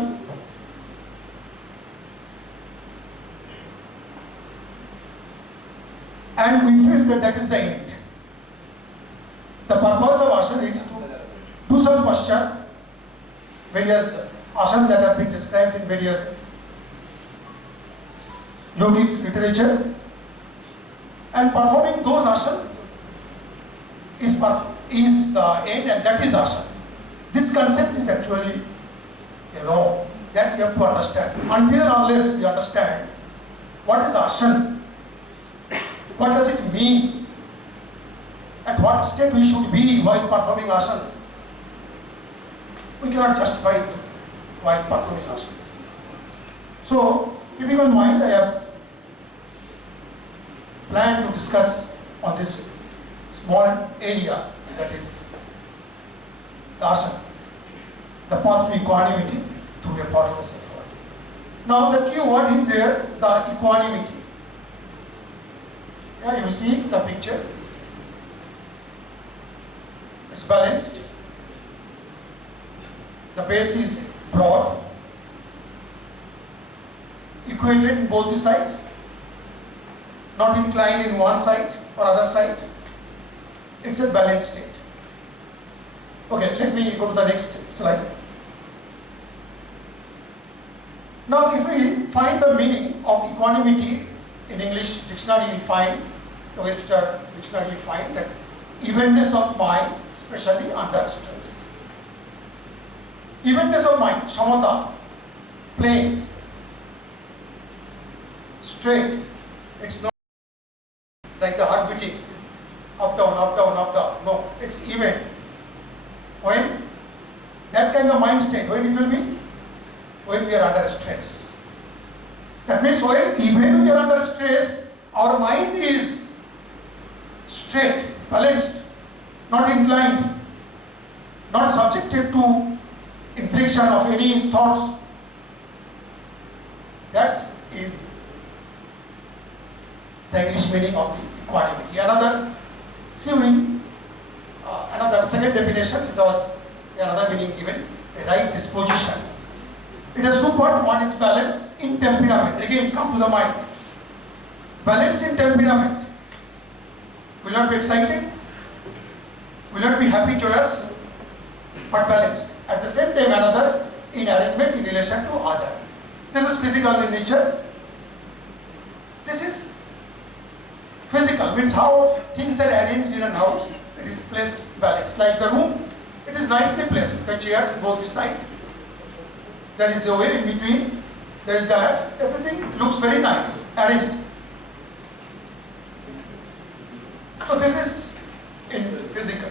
and we feel that that is the end. The purpose of asana is to do some posture, various asanas that have been described in various yogic literature, and performing those asanas is the end, and that is asana. This concept is actually wrong. That you have to understand. Until and unless we understand what is asana, what does it mean, at what state we should be while performing asana, we cannot justify it while performing asanas. So, keeping in mind, I have planned to discuss on this small area, that is the asana, the path to equanimity through effortless effort. Now the key word is here, the equanimity. Yeah, you see the picture. it's balanced. The base is broad, equated in both the sides, not inclined in one side or other side. It's a balanced state. Okay, let me go to the next slide. Now, if we find the meaning of equanimity in English dictionary, we find, the Webster dictionary, we find that evenness of mind, especially under stress. Evenness of mind, samatha, plain, straight. It's not like the heart beating, up, down, up, down, up, down. No, it's even. When that kind of mind state, when it will be? When we are under stress. That means when even we are under stress, our mind is straight, balanced, not inclined, not subjected to infliction of any thoughts. That is the English meaning of the equanimity. Another, see, another second definition, it was another meaning given, a right disposition. It has two parts. One is balance in temperament. Again, come to the mind. Balance in temperament. Will not be excited, will not be happy, joyous, but balanced. At the same time, another in arrangement in relation to other. This is physical in nature. This is physical, means how things are arranged in a house. It is placed balanced. Like the room, it is nicely placed. The chairs on both sides. There is a way in between. There is gas. Everything looks very nice, arranged. So this is in physical.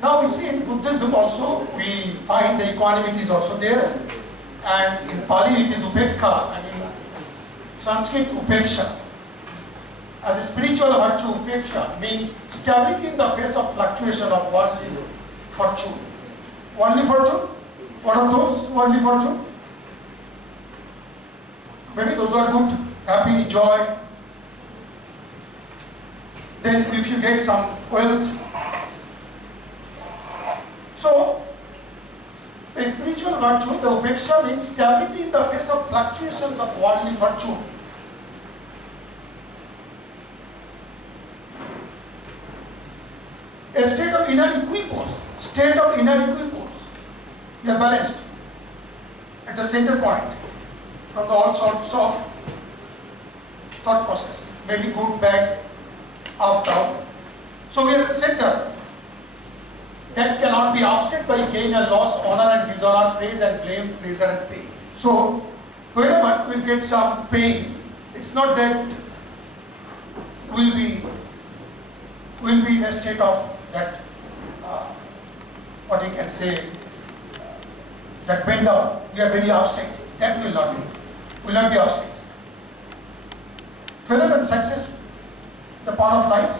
Now we see in Buddhism also, we find the equanimity is also there. And in Pali it is upekha, and in Sanskrit upeksha. As a spiritual virtue, upeksha means stability in the face of fluctuation of worldly fortune. Worldly fortune? What are those worldly fortune? Maybe those are good, happy, joy. Then if you get some wealth. So, the spiritual virtue, the upeksha means stability in the face of fluctuations of worldly fortune. A state of inner equipoise. State of inner equipoise. You are balanced at the center point from all sorts of thought process. Maybe good, bad, up, down. So we are at the center. That cannot be offset by gain and loss, honor and dishonor, praise and blame, pleasure and pain. So whenever we get some pain, it's not that we'll be in a state of that, what you can say, that bend down. We are very upset. That will not be. Will not be upset. Failure and success, the part of life,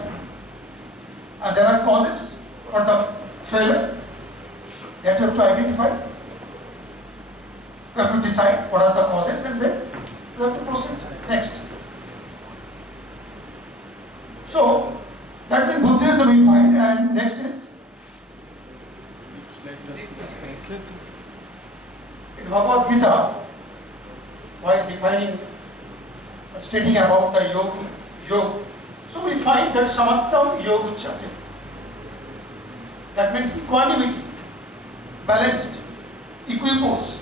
and there are causes for the failure that you have to identify. You have to decide what are the causes, and then you have to proceed next. So that's in Buddhism we find, and next is in Bhagavad Gita, while defining, stating about the yoga, so we find that samattam yoga chati. That means equanimity, balanced, equipoise.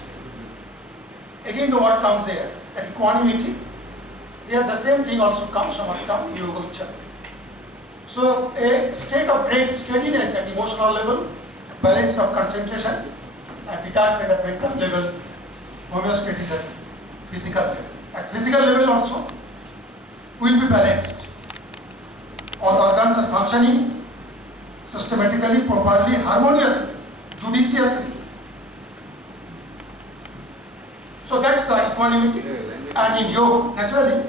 Again the word comes there, that equanimity. Here the same thing also comes, samattam yoga chati. So a state of great steadiness at emotional level, balance of concentration, and detachment at mental level, homeostasis at physical level. At physical level also, will be balanced. All organs are functioning systematically, properly, harmoniously, judiciously. So that's the equanimity. And in yoga, naturally,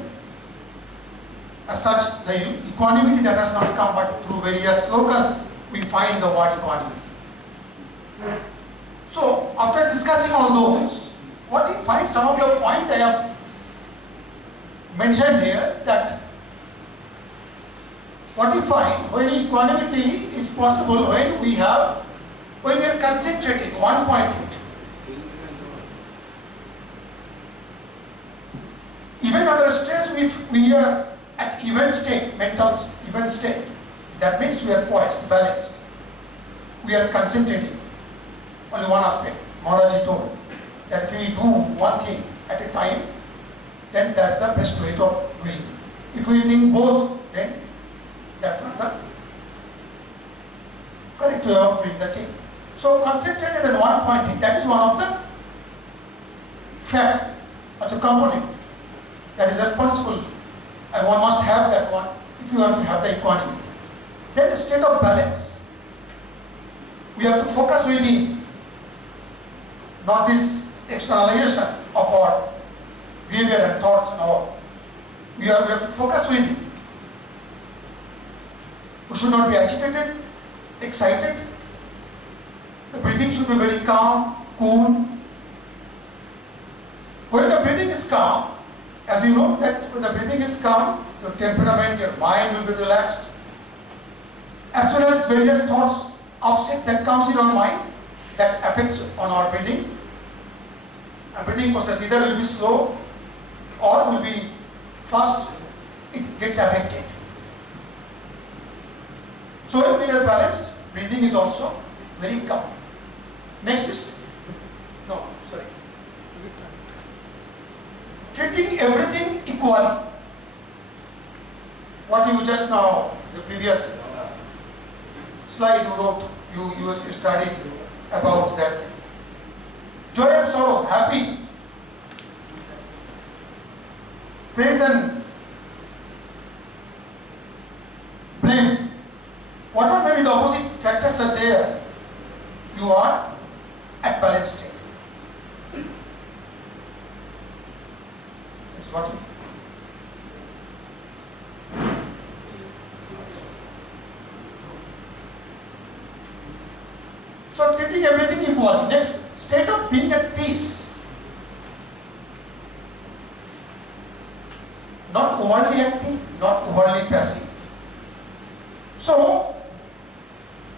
as such, the equanimity that has not come but through various slokas, we find the word equanimity. So, after discussing all those, what we find, some of the points I have mentioned here, that what we find when equanimity is possible when we are concentrating one point. Even under stress, if we are at event state, mental event state, that means we are poised, balanced. We are concentrating only one aspect. Maharaji told that if we do one thing at a time, then that's the best way of doing. If we think both, then that's not the correct way of doing the thing. So concentrated at one point, that is one of the fact or the component that is responsible, and one must have that one if you want to have the equanimity. Then the state of balance. We have to focus within, not this externalization of our behavior and thoughts and all. We have to focus within. We should not be agitated, excited. The breathing should be very calm, cool. When the breathing is calm, as you know that when the breathing is calm, your temperament, your mind will be relaxed. As soon as various thoughts upset that comes in our mind, that affects on our breathing. And breathing process either will be slow or will be fast, it gets affected. So when we are balanced, breathing is also very calm. Next is, treating everything equally. What you just now, the previous slide you wrote, you studied about that. Joy and sorrow, happy, praise and blame. Whatever may be the opposite factors are there, you are at balanced state. That's what you. So treating everything equally. Next, state of being at peace. Not overly active, not overly passive. So,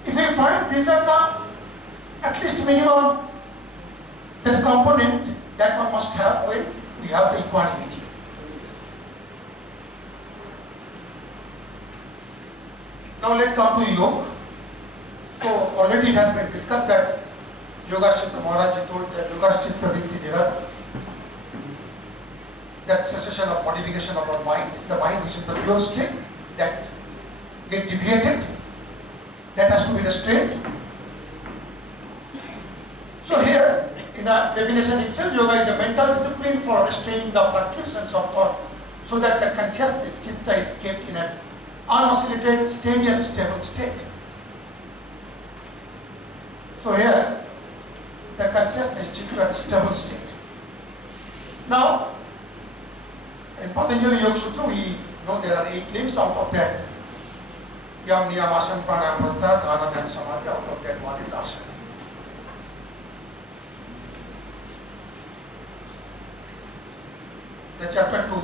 if we find these are the at least minimum that component that one must have when we have the equanimity. Now let's come to yoga. So already it has been discussed that Yoga Chitta Maharaji told that Yoga Chitta Vritti Nirada, that cessation of modification of our mind, the mind which is the pure state, that get deviated, that has to be restrained. So here, in the definition itself, yoga is a mental discipline for restraining the fluctuations of thought so that the consciousness, chitta, is kept in an unoscillated, steady and stable state. So here, the consciousness, chitta, at a stable state. Now, in Patanjali Yoga Sutra, we know there are 8 limbs. Out of that, Yam, Niyam, Asana, Pranayama, Pratyahara, Dhyana, and Samadhi. Out of that, one is Asana. The chapter 2,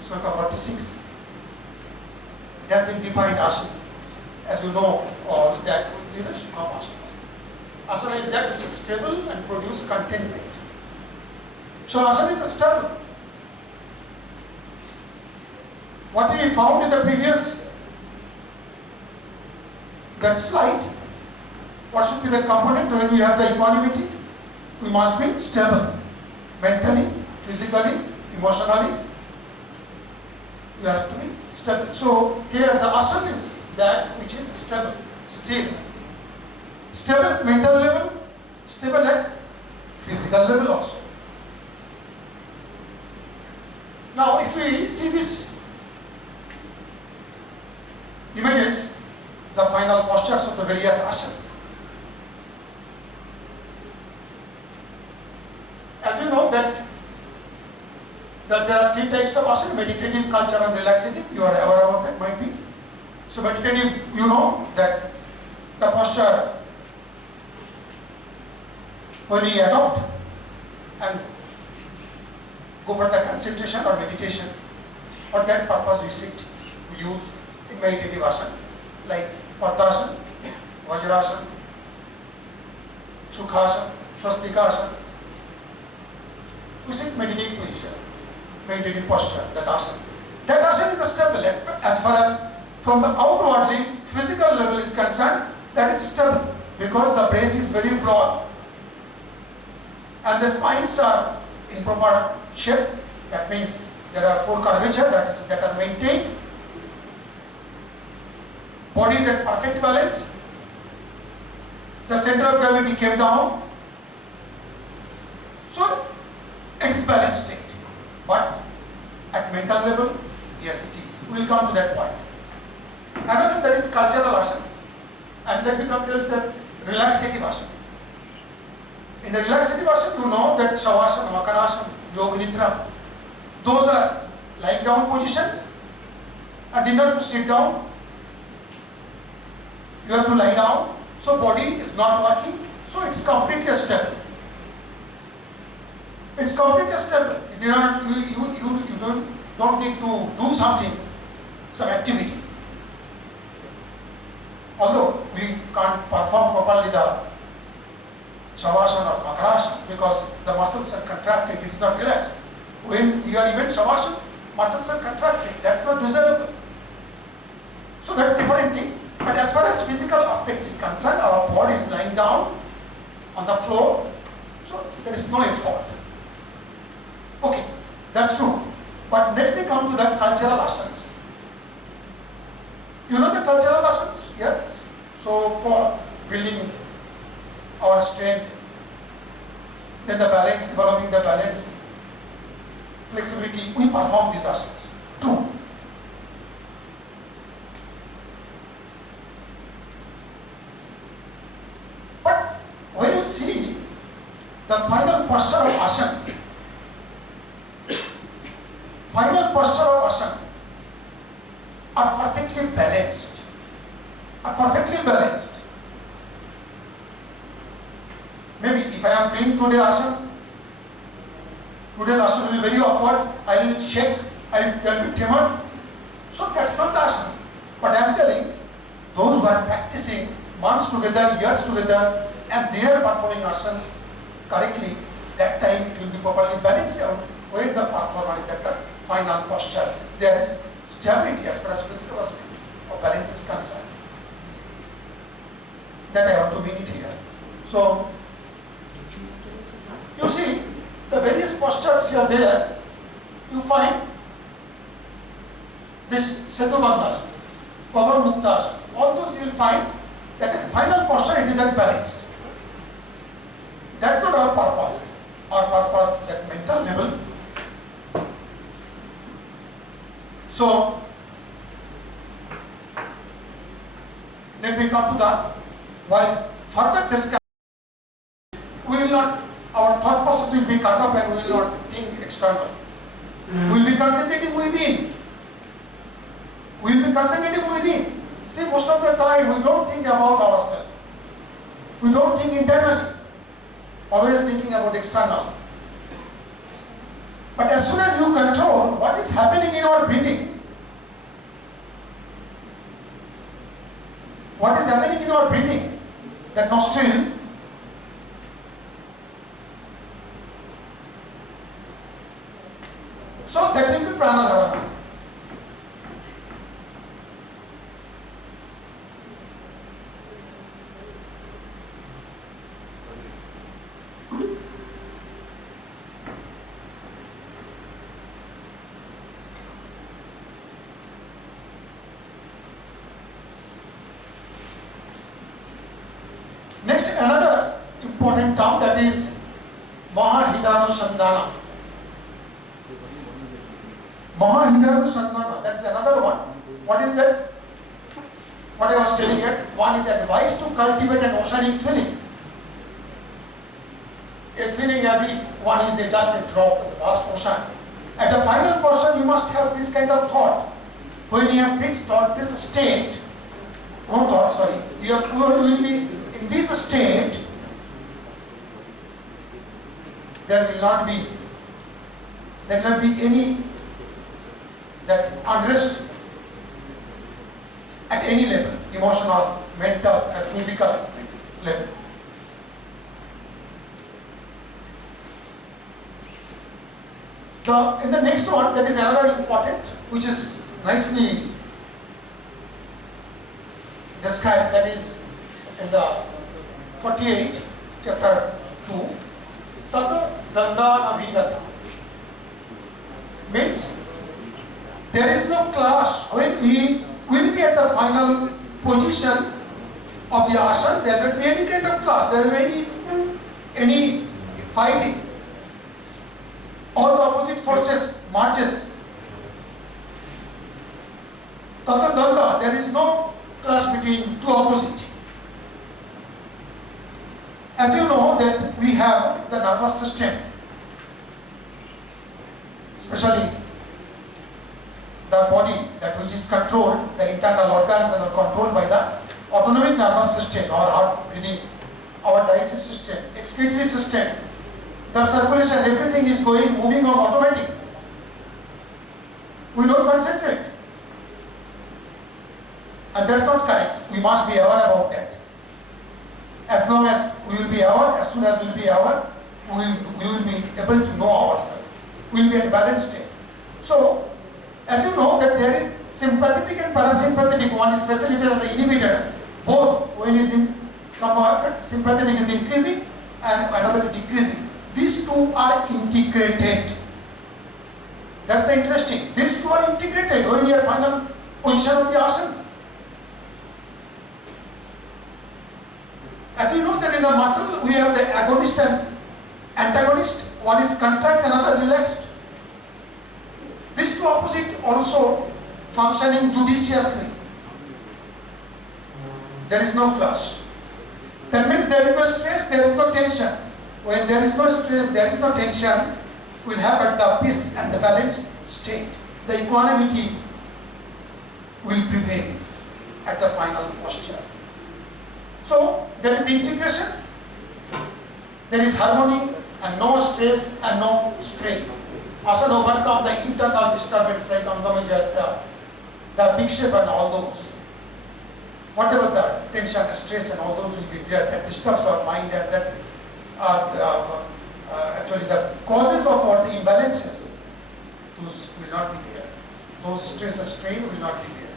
Sloka 46, it has been defined Asana. As you know, all that Sthira Sukham Asana. Asana is that which is stable and produce contentment. So asana is stable. What we found in the previous that slide, what should be the component when we have the equanimity? We must be stable, mentally, physically, emotionally. You have to be stable. So here the asana is that which is stable, still. Stable at mental level, stable at physical level also. Now if we see these images, the final postures of the various asana. As you know that there are 3 types of asana: meditative, cultural and relaxative. You are aware about that, might be. So meditative, you know that the posture when we adopt and go for the concentration or meditation, for that purpose we sit, we use in meditative asana, like Padmasana, Vajrasana, Sukhasana, Swastikasana. We sit meditative position, meditative posture, that asana. That asana is a stable. As far as from the outwardly physical level is concerned, that is stable because the base is very broad and the spines are in proper shape. That means there are 4 curvatures that are maintained. Body is at perfect balance. The center of gravity came down. So it is balanced state. But at mental level, yes it is. We will come to that point. Another that is cultural asana. And then we come to the relaxative asana. In the relaxative asana, you know that Shavasana, Makarasana, Yoga Nidra, those are lying down position. And in order to sit down, you have to lie down. So body is not working. So it's completely stable. It's completely stable. You don't need to do something, some activity. Although we can't perform properly the Shavasana or Makarasana because the muscles are contracted, it's not relaxed. When you are even Shavasana, muscles are contracted, that's not desirable. So that's different thing. But as far as physical aspect is concerned, our body is lying down on the floor, so there is no effort. Okay, that's true. But let me come to the cultural asanas. You know the cultural asanas? Yes. So for building our strength, then the balance, developing the balance, flexibility, we perform these asanas. True. But when you see the final posture of asana, are perfectly balanced. Maybe if I am doing today's asana will be very awkward, I will shake, I will be timid. So that's not the asana. But I am telling those who are practicing months together, years together, and they are performing asanas correctly, that time it will be properly balanced out when the performer is at the final posture. There is stability as far as physical aspect of balance is concerned. That I want to mean it here. So, you see, the various postures here there, you find this Setubandhasana, Pavan Muktasana, all those you will find that at the final posture it is unbalanced. That's not our purpose. Our purpose is at mental level. So, let me come to that. While further discussion, we will not, our thought process will be cut off and we will not think external. We will be concentrating within. We will be concentrating within. See, most of the time we don't think about ourselves. We don't think internally. Always thinking about external. But as soon as you control what is happening in our breathing, what is happening in our breathing, that nostril, so that will be pranadharana. Next, another important term, that is Mahahidhanusandhana. Mahahidhanusandhana, that's another one. What is that? What I was telling you, one is advised to cultivate an oceanic feeling. A feeling as if one is just a drop in the vast ocean. At the final portion, you must have this kind of thought. When you have fixed thought, this state, no thought, sorry, you will be in this state, there will not be any that unrest. at any level, emotional, mental, and physical level. In the next one, that is another important, which is nicely described, that is in the 48, chapter 2, Tata Dandana Vigata. Means there is no clash. When we will be at the final position of the asana, there will be any kind of clash, there will be any fighting. All the opposite forces marches. Tata Danda, there is no clash between two opposite. As you know that we have the nervous system, especially the body, that which is controlled, the internal organs are controlled by the autonomic nervous system, our heart breathing, our digestive system, excretory system, the circulation, everything is going, moving on automatic. We don't concentrate. And that's not correct. We must be aware about that. As long as we will be aware, as soon as we will be aware, we will be able to know ourselves. We will be at a balanced state. So, as you know that there is sympathetic and parasympathetic, one is facilitator and the inhibitor. Both, when is in some sympathetic is increasing and another is decreasing. These two are integrated. That's the interesting. These two are integrated when you are final position of the asana. As you know that in the muscle we have the agonist and antagonist. One is contract, another relaxed. These two opposite also functioning judiciously. There is no clash. That means there is no stress, there is no tension. When there is no stress, there is no tension, we will have at the peace and the balanced state. The equanimity will prevail at the final posture. So, there is integration, there is harmony, and no stress and no strain. Asana overcome the internal disturbance like Angamajata, the big shape and all those. Whatever the tension, stress and all those will be there, that disturbs our mind and that actually the causes of our the imbalances, those will not be there. Those stress and strain will not be there.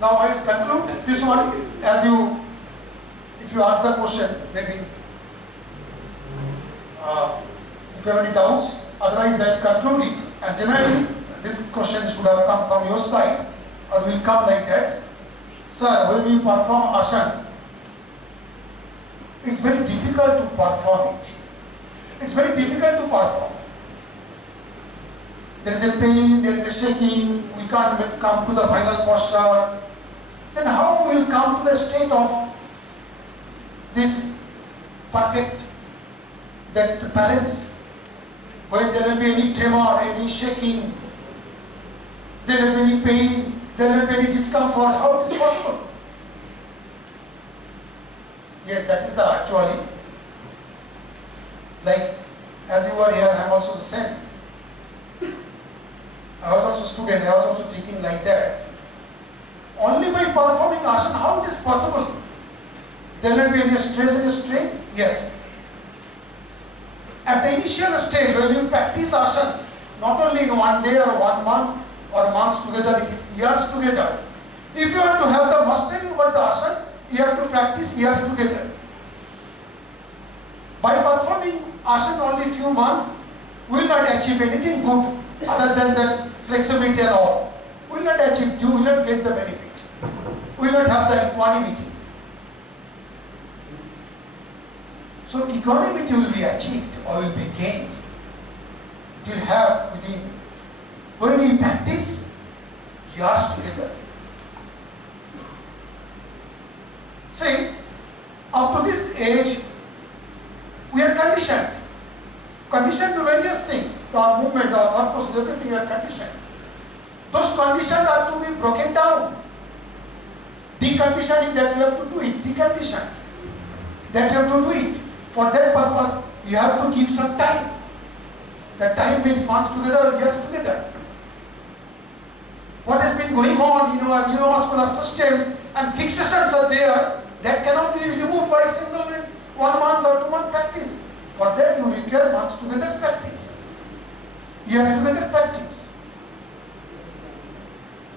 Now I will conclude this one as you, if you ask the question, maybe if you have any doubts, otherwise I will conclude it. And generally, this question should have come from your side or will come like that. Sir, when you perform asana, it's very difficult to perform it. It's very difficult to perform. There is a pain, there is a shaking, we can't come to the final posture. Then how we will come to the state of this perfect, that balance, when there will be any tremor, any shaking, there will be any pain, there will be any discomfort, how it is possible? Yes, that is the actually, like as you are here, I am also the same. I was also a student, I was also thinking like that. Only by performing asana, how it is possible? There will be any stress and strain? Yes. At the initial stage, when you practice asana, not only in 1 day or 1 month or months together, it's years together. If you are to have the mastery over the asana, you have to practice years together. By performing asana only few months, we will not achieve anything good other than the flexibility and all. We will not achieve, you will not get the benefit. We will not have the equanimity. So equanimity will be achieved or will be gained. It will have within, when we practice years together. See, up to this age, we are conditioned. Conditioned to various things. Our movement, our thought process, everything we are conditioned. Those conditions are to be broken down. Deconditioning, that we have to do it, decondition. that you have to do it. For that purpose, you have to give some time. That time means months together or years together. What has been going on in our neuromuscular system and fixations are there, that cannot be removed by single 1 month or 2 month practice. For that you require months together practice, years together practice.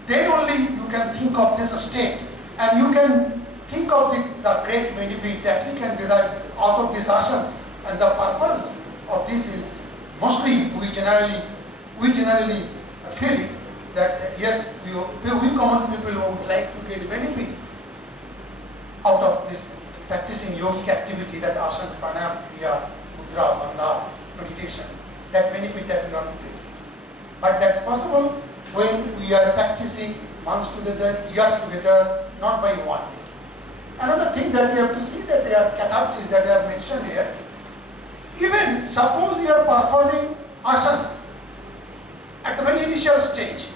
Then only you can think of this state, and you can think of the great benefit that you can derive out of this asana. And the purpose of this is mostly we generally feel it, that yes, we common people would like to get benefit out of this practicing yogic activity, that asana, pranayama, kriya, mudra, bandha, meditation, that benefit that we want to get. But that's possible when we are practicing months together, years together, not by one day. Another thing that you have to see, that they are catharsis that they are mentioned here. Even suppose you are performing asana at the very initial stage,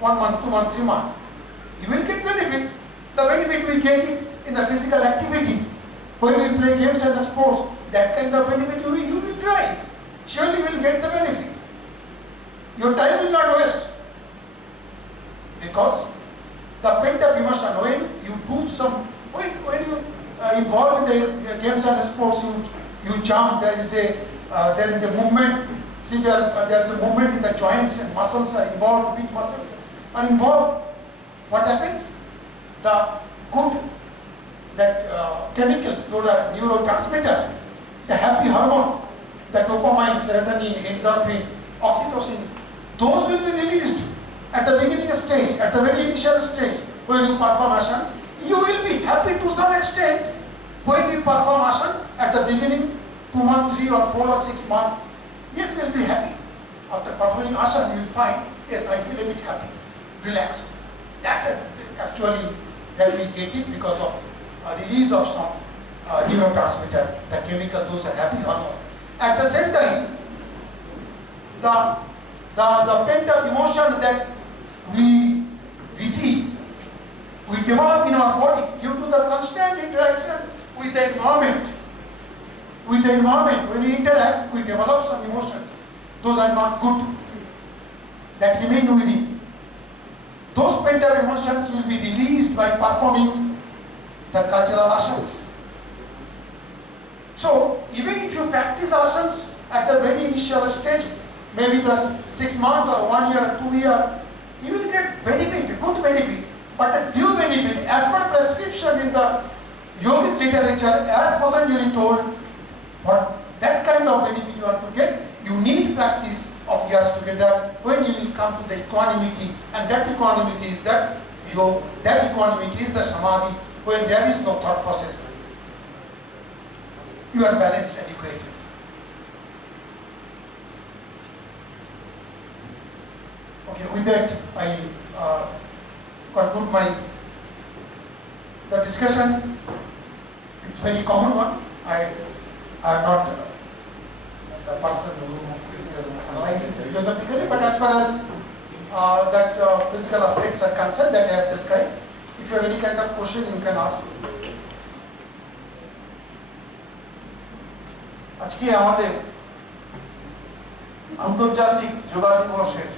1 month, 2 months, 3 months, you will get benefit. The benefit we get it in the physical activity. When we play games and sports, that kind of benefit you will drive. Surely you will get the benefit. Your time will not waste. Because the pent-up emotion, when you do some, when you involved in the games and sports, you jump, there is a movement. See, there is a movement in the joints and muscles are involved, big muscles are involved. What happens? The good, chemicals, those are neurotransmitter, the happy hormone, the dopamine, serotonin, endorphin, oxytocin, those will be released at the beginning stage, at the very initial stage. When you perform asana, you will be happy to some extent. When you perform asana at the beginning, 2 months, 3 or 4 or 6 months, yes, you will be happy. After performing asana, you will find, yes, I feel a bit happy, relaxed. That actually, that we get it because of release of some neurotransmitter, the chemical, those are happy hormone. At the same time, the pent-up emotions that we receive, we develop in our body due to the constant interaction with the environment. When we interact, we develop some emotions. Those are not good. That remain within. Those pent-up emotions will be released by performing the cultural asanas. So, even if you practice asanas at the very initial stage, maybe the 6 months or 1 year or 2 years, you will get benefit, good benefit. But the due benefit, as per prescription in the yogic literature, as Patanjali told, for that kind of benefit you want to get, you need practice of years together when you will come to the equanimity, and that equanimity is that equanimity is the samadhi, when there is no thought process. You are balanced and equated. Okay, with that I conclude the discussion. It's a very common one. I am not the person who analyze it philosophically, but as far as that physical aspects are concerned that I have described, if you have any kind of question, you can ask. আজকে আমাদের আন্তর্জাতিক যোগা দিবসের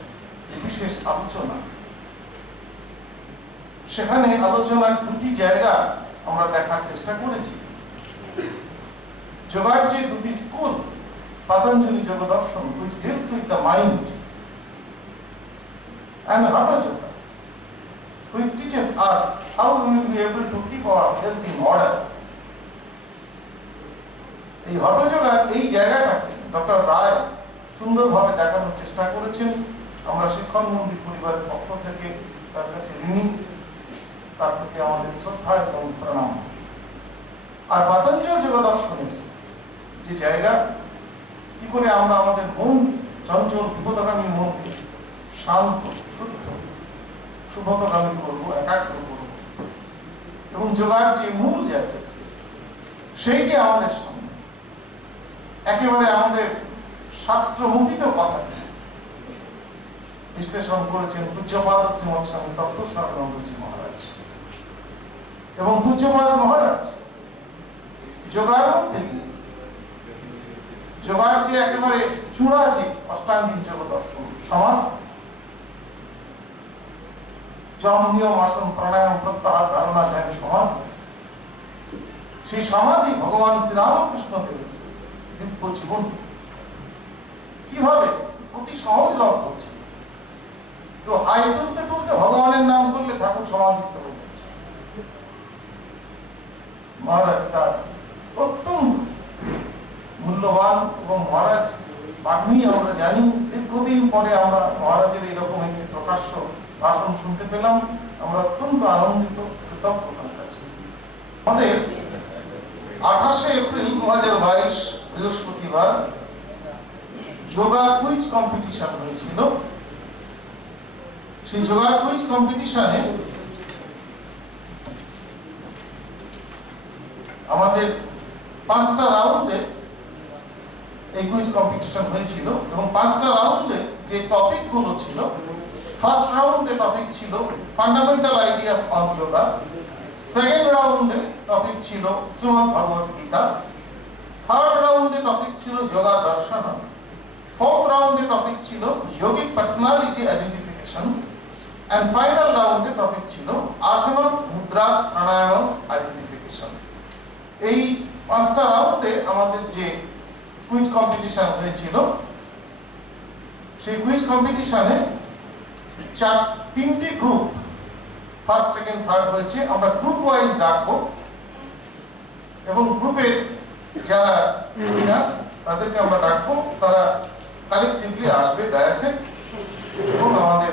যে বিশেষ আলোচনা, সেখানে আলোচনার দুটি জায়গা আমরা দেখার চেষ্টা করেছি। যোগার যে দুটি school, Patanjali Yoga Darshan, which deals with the mind, and Hatha Yoga, which teaches us how we will be able to keep our health in order. এই হঠ যোগার এই জায়গাটাকে ডক্টর রায় সুন্দরভাবে দেখানোর চেষ্টা করেছেন। আমরা শিক্ষণ মন্দির পরিবারের পক্ষ থেকে তার কাছে ঋণী, তার প্রতি আমাদের শ্রদ্ধা এবং প্রণাম। আর পাতঞ্জল যোগ দর্শনের যে জায়গা, কি করে আমরা আমাদের মন, চঞ্চল বিপদগামী মনকে শান্ত, শুদ্ধ, শুভতগামী করবো, একাগ্র করবো, এবং যোগার যে মূল জায়গা, সেইটি আমাদের সামনে একেবারে আমাদের শাস্ত্রমথিত কথা বিশ্লেষণ করেছেন পূজ্যপাদ শ্রীমৎ স্বামী তত্ত্ব স্বরূপানন্দজি মহারাজ। এবং পূজ্যপাদ মহারাজ যোগার মধ্যে যোগার যে একেবারে চূড়া আছে অষ্টাঙ্গিক যোগ দর্শন সমাধি, যম নিয়ম আসন প্রাণায়াম প্রত্যাহার ধারণা ধ্যান সমাধি, সেই সমাধি ভগবান শ্রী রামকৃষ্ণ দেবের দিব্য জীবন কিভাবে অতি সহজ লাভ করছে। তো হাই তুলতে তুলতে ভগবানের নাম করলে ঠাকুর সমাধিস্থ হয়ে যাচ্ছে। মহারাজ তার অত্যন্ত মূল্যবান এবং মহারাজ বাগ্মী আমরা জানি, দীর্ঘদিন পরে আমরা মহারাজের এইরকম একটি প্রকাশ্য ভাষণ শুনতে পেলাম, আমরা অত্যন্ত আনন্দিত, কৃতজ্ঞ তার কাছে। আমাদের 28 এপ্রিল 2022 বৃহস্পতিবার যোগা কুইজ কম্পিটিশন হয়েছিল। সেই যোগা কুইজ কম্পিটিশনে আমাদের 5টা রাউন্ডে এই কুইজ কম্পিটিশন হয়েছিল এবং 5টা রাউন্ডে যে টপিক গুলো ছিল, ফার্স্ট রাউন্ডে টপিক ছিল fundamental ideas on yoga, second রাউন্ডে টপিক ছিল শ্রীমদ্ ভগবত গীতা, থার্ড রাউন্ডে টপিক ছিল যোগা দর্শন, ফোর্থ রাউন্ডে টপিক ছিল যোগিক পার্সোনালিটি আইডেন্টিফিকেশন, এন্ড ফাইনাল রাউন্ডে টপিক ছিল আসানাস মুদ্রাস প্রাণায়ামাস আইডেন্টিফিকেশন। এই 5টা রাউন্ডে আমাদের যে কুইজ কম্পিটিশন হয়েছিল, সেই কুইজ কম্পিটিশনে 3টি গ্রুপ ফার্স্ট সেকেন্ড থার্ড হয়েছে। আমরা গ্রুপ ওয়াইজ ডাকবো এবং গ্রুপের যারা উইনার্স তাদেরকে আমরা ডাকবো, তারা কালেকটিভলি আসবে ডায়াসে এবং আমাদের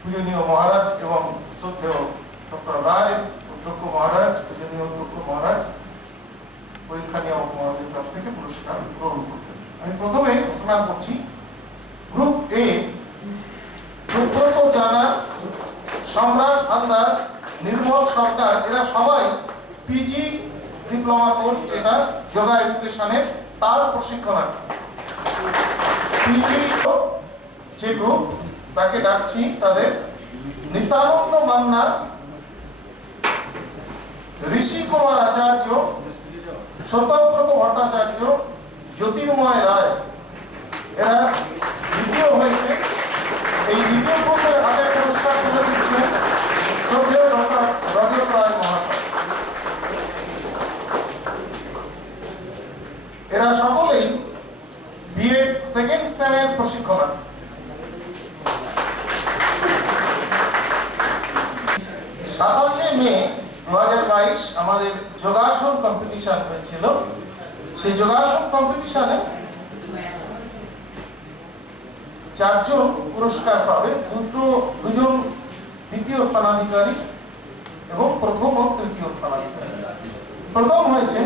পূজনীয় মহারাজ এবং শ্রদ্ধেয় ডক্টর রায় অধ্যক্ষ মহারাজ, পূজনীয় অধ্যক্ষ মহারাজ পরীক্ষা নিয়ামক মহারাজের কাছ থেকে পুরস্কার গ্রহণ করবেন। আমি প্রথমে ঘোষণা করছি গ্রুপ এ, সুব্রত জানা, সম্রাট হালদার, নির্মল সরকার, এরা সবাই পিজি ডিপ্লোমা কোর্স যেটা যোগা এডুকেশনের তার প্রশিক্ষণার্থী। পিজি যে গ্রুপ তাকে ডাকছি, তাদের নিত্যানন্দ মান্না, ঋষি কুমার আচার্য, সত্যব্রত ভট্টাচার্য, জ্যোতির্ময় রায়, এরা দ্বিতীয় হয়েছে। এই দ্বিতীয় গ্রুপের হাতে পুরস্কার তুলে দিচ্ছেন শ্রদ্ধেয় ডক্টর রজত রায় মহাশয়। এরা সকলেই বিএড সেকেন্ড সেমের প্রশিক্ষণার্থী। 27 মে 2022 আমাদের যোগাসন কম্পিটিশন হয়েছিল। সেই যোগাসন কম্পিটিশনে 4 জন পুরস্কার পাবে, দুজন দ্বিতীয় স্থানাধিকারী এবং প্রথম ও তৃতীয় স্থানাধিকারী। প্রথম হয়েছে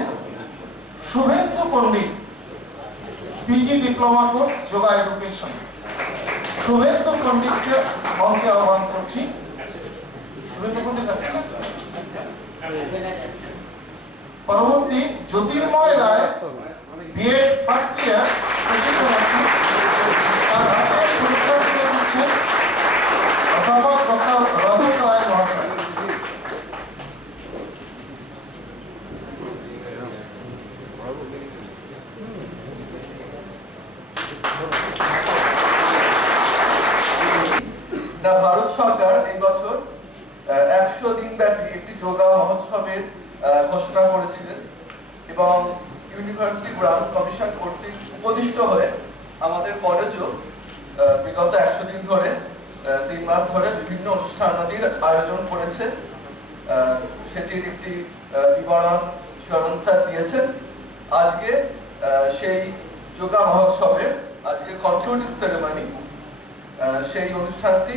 Shubhendu Pandit, PG diploma course yoga education. Shubhendu পণ্ডিতকে মঞ্চে আহ্বান করছি। শুভেন্দু পণ্ডিত পরবর্তী জ্যোতির্ময় রায়, বিএড ফার্স্ট ইয়ার প্রশিক্ষণার্থী, তার হাতে পুরস্কার তুলে দিচ্ছেন অধ্যাপক ডক্টর রজত রায় মহাশয়। ভারত সরকার এই বছর 100 দিন ব্যাপী একটি যোগা মহোৎসবের ঘোষণা করেছিলেন এবং ইউনিভার্সিটি গ্রান্টস কমিশন কর্তৃক উপদিষ্ট হয়ে আমাদের কলেজও বিগত 100 দিন ধরে 3 মাস ধরে বিভিন্ন অনুষ্ঠানাদির আয়োজন করেছে। সেটির একটি বিবরণ শরণ স্যার দিয়েছেন। আজকে সেই যোগা মহোৎসবে আজকে কনক্লুডিং সেরেমনি, সেই অনুষ্ঠানটি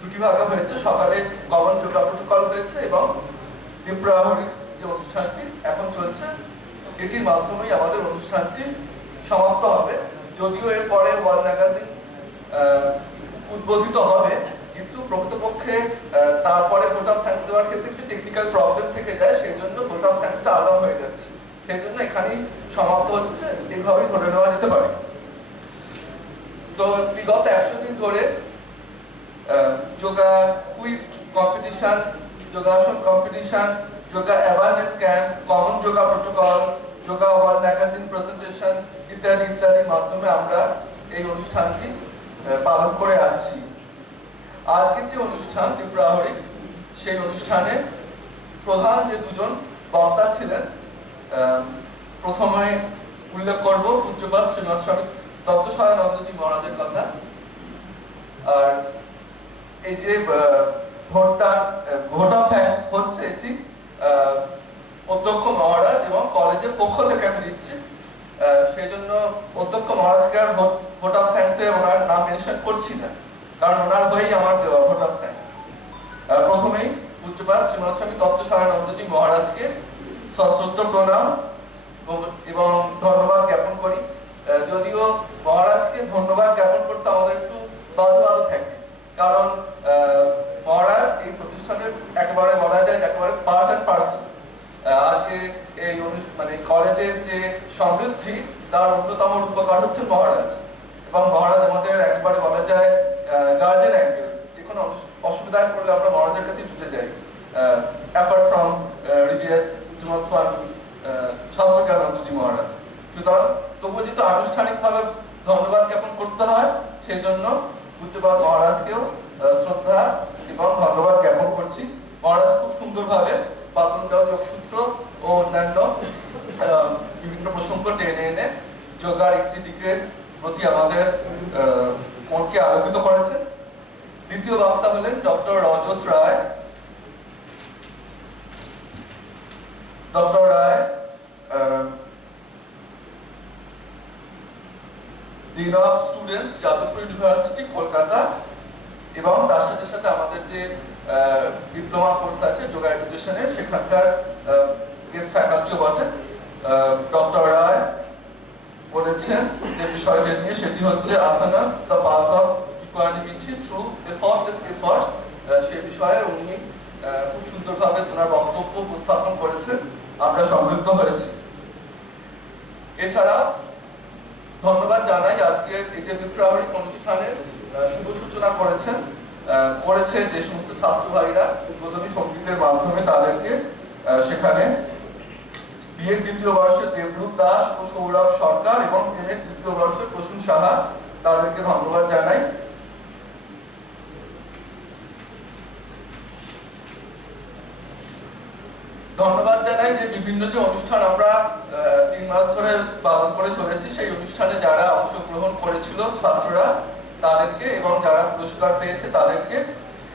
দুটি ভাগে হয়েছে। সকালে কমন যোগা প্রোটোকল হয়েছে এবং দ্বিপ্রাহরিক যে অনুষ্ঠানটি এখন চলছে, এটির মাধ্যমেই আমাদের অনুষ্ঠানটি সমাপ্ত হবে। যদিও এর পরে ওয়ার্ল্ড ম্যাগাজিন উদ্বোধিত হবে, কিন্তু প্রকৃতপক্ষে তারপরে ভোট অফ থ্যাঙ্কস দেওয়ার ক্ষেত্রে একটি টেকনিক্যাল প্রবলেম থেকে যায়, সেই জন্য ভোট অফ থ্যাঙ্কসটা আলাদা হয়ে যাচ্ছে। সেই জন্য এখানেই সমাপ্ত হচ্ছে, এইভাবেই ধরে নেওয়া যেতে পারে। তো বিগত 100 দিন ধরে যোগা কুইজ কম্পিটিশন যোগাসন competition, yoga awareness camp, common yoga protocol, yoga wall magazine presentation ইত্যাদি ইত্যাদির মাধ্যমে আমরা এই অনুষ্ঠানটি পালন করে আসছি। আজকের যে অনুষ্ঠান ত্রিপুরাহরি, সেই অনুষ্ঠানে প্রধান যে দুজন বক্তা ছিলেন, প্রথমে উল্লেখ করব পূজ্যপাদ শ্রীমৎ স্বামী দত্তস্বরানন্দজি মহারাজের কথা। আর এই যে ভোট অফ থ্যাঙ্কস হচ্ছে, এটি অধ্যক্ষ মহারাজ এবং কলেজের পক্ষ থেকে আমি দিচ্ছি, সেই জন্য অধ্যক্ষ মহারাজকে আর ভোট অফ থ্যাঙ্কসে ওনার নাম মেনশন করছি না, কারণ ওনার হয়েই আমার দেওয়া ভোট অফ থ্যাঙ্কস। প্রথমেই পূজ্যপাদ শ্রীমৎ স্বামী দত্তস্বরানন্দজি মহারাজকে সশ্রদ্ধ প্রণাম এবং ধন্যবাদ জ্ঞাপন করি। যদিও মহারাজকে ধন্যবাদ জ্ঞাপন করতে আমাদের একটু বাধো থাকে, কারণ মহারাজ এই প্রতিষ্ঠানের একেবারে বলা যায় একেবারে পার্ট অ্যান্ড পার্সন। আজকে এই মানে কলেজের যে সমৃদ্ধি তার অন্যতম রূপকার হচ্ছে মহারাজ, এবং মহারাজ আমাদের একেবারে বলা যায় গার্জেন অ্যাঙ্গেল। যে কোনো অসুবিধায় পড়লে আমরা মহারাজের কাছে ছুটে যাই, অ্যাপার্ট ফ্রম রিভিয়ার শ্রীমৎ স্বামী শাস্ত্রজ্ঞানন্দজি মহারাজ। সুতরাং তবুও যেহেতু আনুষ্ঠানিকভাবে ধন্যবাদ জ্ঞাপন করতে হয়, সেই জন্য পূজ্যপাদ মহারাজকেও শ্রদ্ধা এবং ধন্যবাদ জ্ঞাপন করছি। মহারাজ খুব সুন্দরভাবে পাতঞ্জল যোগসূত্র ও অন্যান্য বিভিন্ন প্রসঙ্গ টেনে এনে যোগার একটি দিকের প্রতি আমাদের মনকে আলোকিত করেছেন। দ্বিতীয় বক্তা হলেন doctor Rajat Roy. Doctor Roy dean of students, Jadavpur university, Kolkata, এবং তার সাথে সাথে আমাদের যে ডিপ্লোমা কোর্স আছে যোগা এডুকেশনের, সেখানকার গেস্ট ফ্যাকাল্টিও বটে। ডক্টর রায় বলেছেন যে বিষয়টি নিয়ে, সেটি হচ্ছে asanas the path of equanimity through effortless effort. সে বিষয়ে উনি খুব সুন্দরভাবে ওনার বক্তব্য উপস্থাপন করেছেন, আমরা সমৃদ্ধ হয়েছি। এছাড়া ধন্যবাদ জানাই আজকের এই যে ত্রিপুরাহরি অনুষ্ঠানের শুভ সূচনা করেছে যে সমস্ত ছাত্র ভাইরা উদ্বোধনী সঙ্গীতের মাধ্যমে, তাদেরকে সেখানে বিএড দ্বিতীয় বর্ষের দেবরূপ দাস ও সৌরভ সরকার এবং এমএড দ্বিতীয় বর্ষের প্রসূন সাহা, তাদেরকে ধন্যবাদ জানাই। ধন্যবাদ জানাই যে বিভিন্ন যে অনুষ্ঠান আমরা 3 মাস ধরে পালন করে চলেছি, সেই অনুষ্ঠানে যারা অংশগ্রহণ করেছিল ছাত্ররা, তাদেরকে, এবং যারা পুরস্কার পেয়েছে তাদেরকে,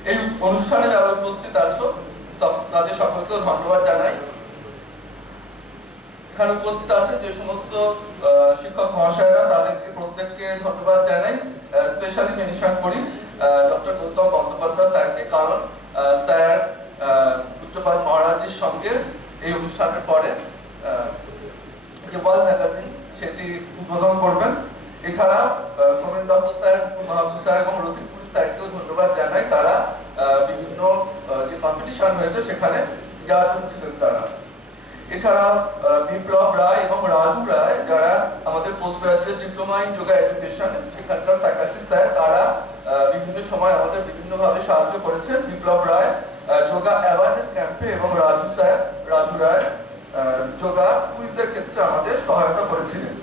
এই অনুষ্ঠানে যারা উপস্থিত আছো তাদের সকলকেও ধন্যবাদ জানাই। এখানে উপস্থিত আছে যে সমস্ত শিক্ষক মহাশয়রা, তাদেরকে প্রত্যেককে ধন্যবাদ জানাই। স্পেশালি মেনশন করি ডক্টর গৌতম বন্দ্যোপাধ্যায় স্যারকে, কারণ স্যার পূজ্যপাদ মহারাজের সঙ্গে এই অনুষ্ঠানের পরে যে ওয়াল ম্যাগাজিন সেটি উদ্বোধন করবেন। এছাড়া সোমেন দত্ত স্যার, মাহাতো স্যার এবং রতিনপুরি স্যারকেও ধন্যবাদ জানাই, তারা বিভিন্ন যে কম্পিটিশন হয়েছে সেখানে জাজেস ছিলেন তারা। এছাড়া বিপ্লব রায় এবং রাজু রায়, যারা আমাদের post graduate diploma in yoga education, সেখানকার ফ্যাকাল্টি স্যার, তারা বিভিন্ন সময় আমাদের বিভিন্নভাবে সাহায্য করেছেন। বিপ্লব রায় যোগা অ্যাওয়ারনেস ক্যাম্পে এবং রাজু রায় যোগা কুইজের ক্ষেত্রে আমাদের সহায়তা করেছিলেন।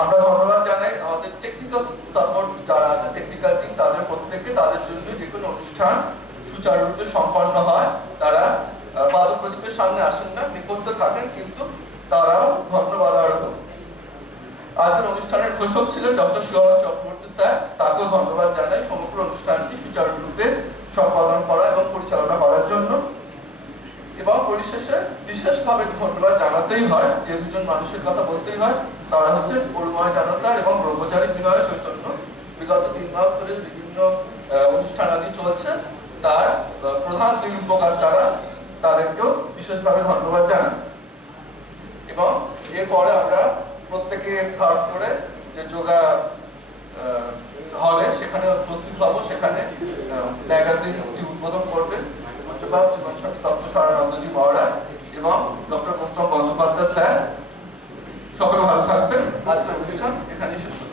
আমরা ধন্যবাদ জানাই আমাদের টেকনিক্যাল সাপোর্ট যারা আছে, টেকনিক্যাল টিম, তাদের প্রত্যেককে, তাদের জন্য যে কোনো অনুষ্ঠান সুচারুরূপে সম্পন্ন হয়। তারা পাদপ্রদীপের সামনে আসেন না, বিপদে থাকেন, কিন্তু তারাও ধন্যবাদ অর্হ। আজকের অনুষ্ঠানের ঘোষক ছিলেন ডক্টর শিবরাম চক্রবর্তী স্যার, তাকেও ধন্যবাদ জানাই সমগ্র অনুষ্ঠানটি সুচারুরূপে সম্পাদন করা এবং পরিচালনা করার জন্য। এবং পরিশেষে বিশেষভাবে ধন্যবাদ জানাতেই হয়, যে দুজন মানুষের কথা বলতেই হয়, তারা হচ্ছেন অরুময় জানা স্যার এবং ব্রহ্মচারী বিনয় চৈতন্য। বিগত 3 মাস ধরে বিভিন্ন অনুষ্ঠান আদি চলছে, তার প্রধান 2 উপকার তাদেরকেও বিশেষভাবে ধন্যবাদ জানাই। এবং এরপরে আমরা প্রত্যেকে 3rd ফ্লোরে যে যোগা হলে সেখানে উপস্থিত হব, সেখানে ম্যাগাজিনটি উদ্বোধন করবেন পূজ্যপাদ শ্রীমৎ স্বামী দত্তস্বরানন্দজি মহারাজ এবং ডক্টর গৌতম বন্দ্যোপাধ্যায় স্যার। সকলে ভালো থাকবেন। আজকের অনুষ্ঠান এখানেই শেষ হলো।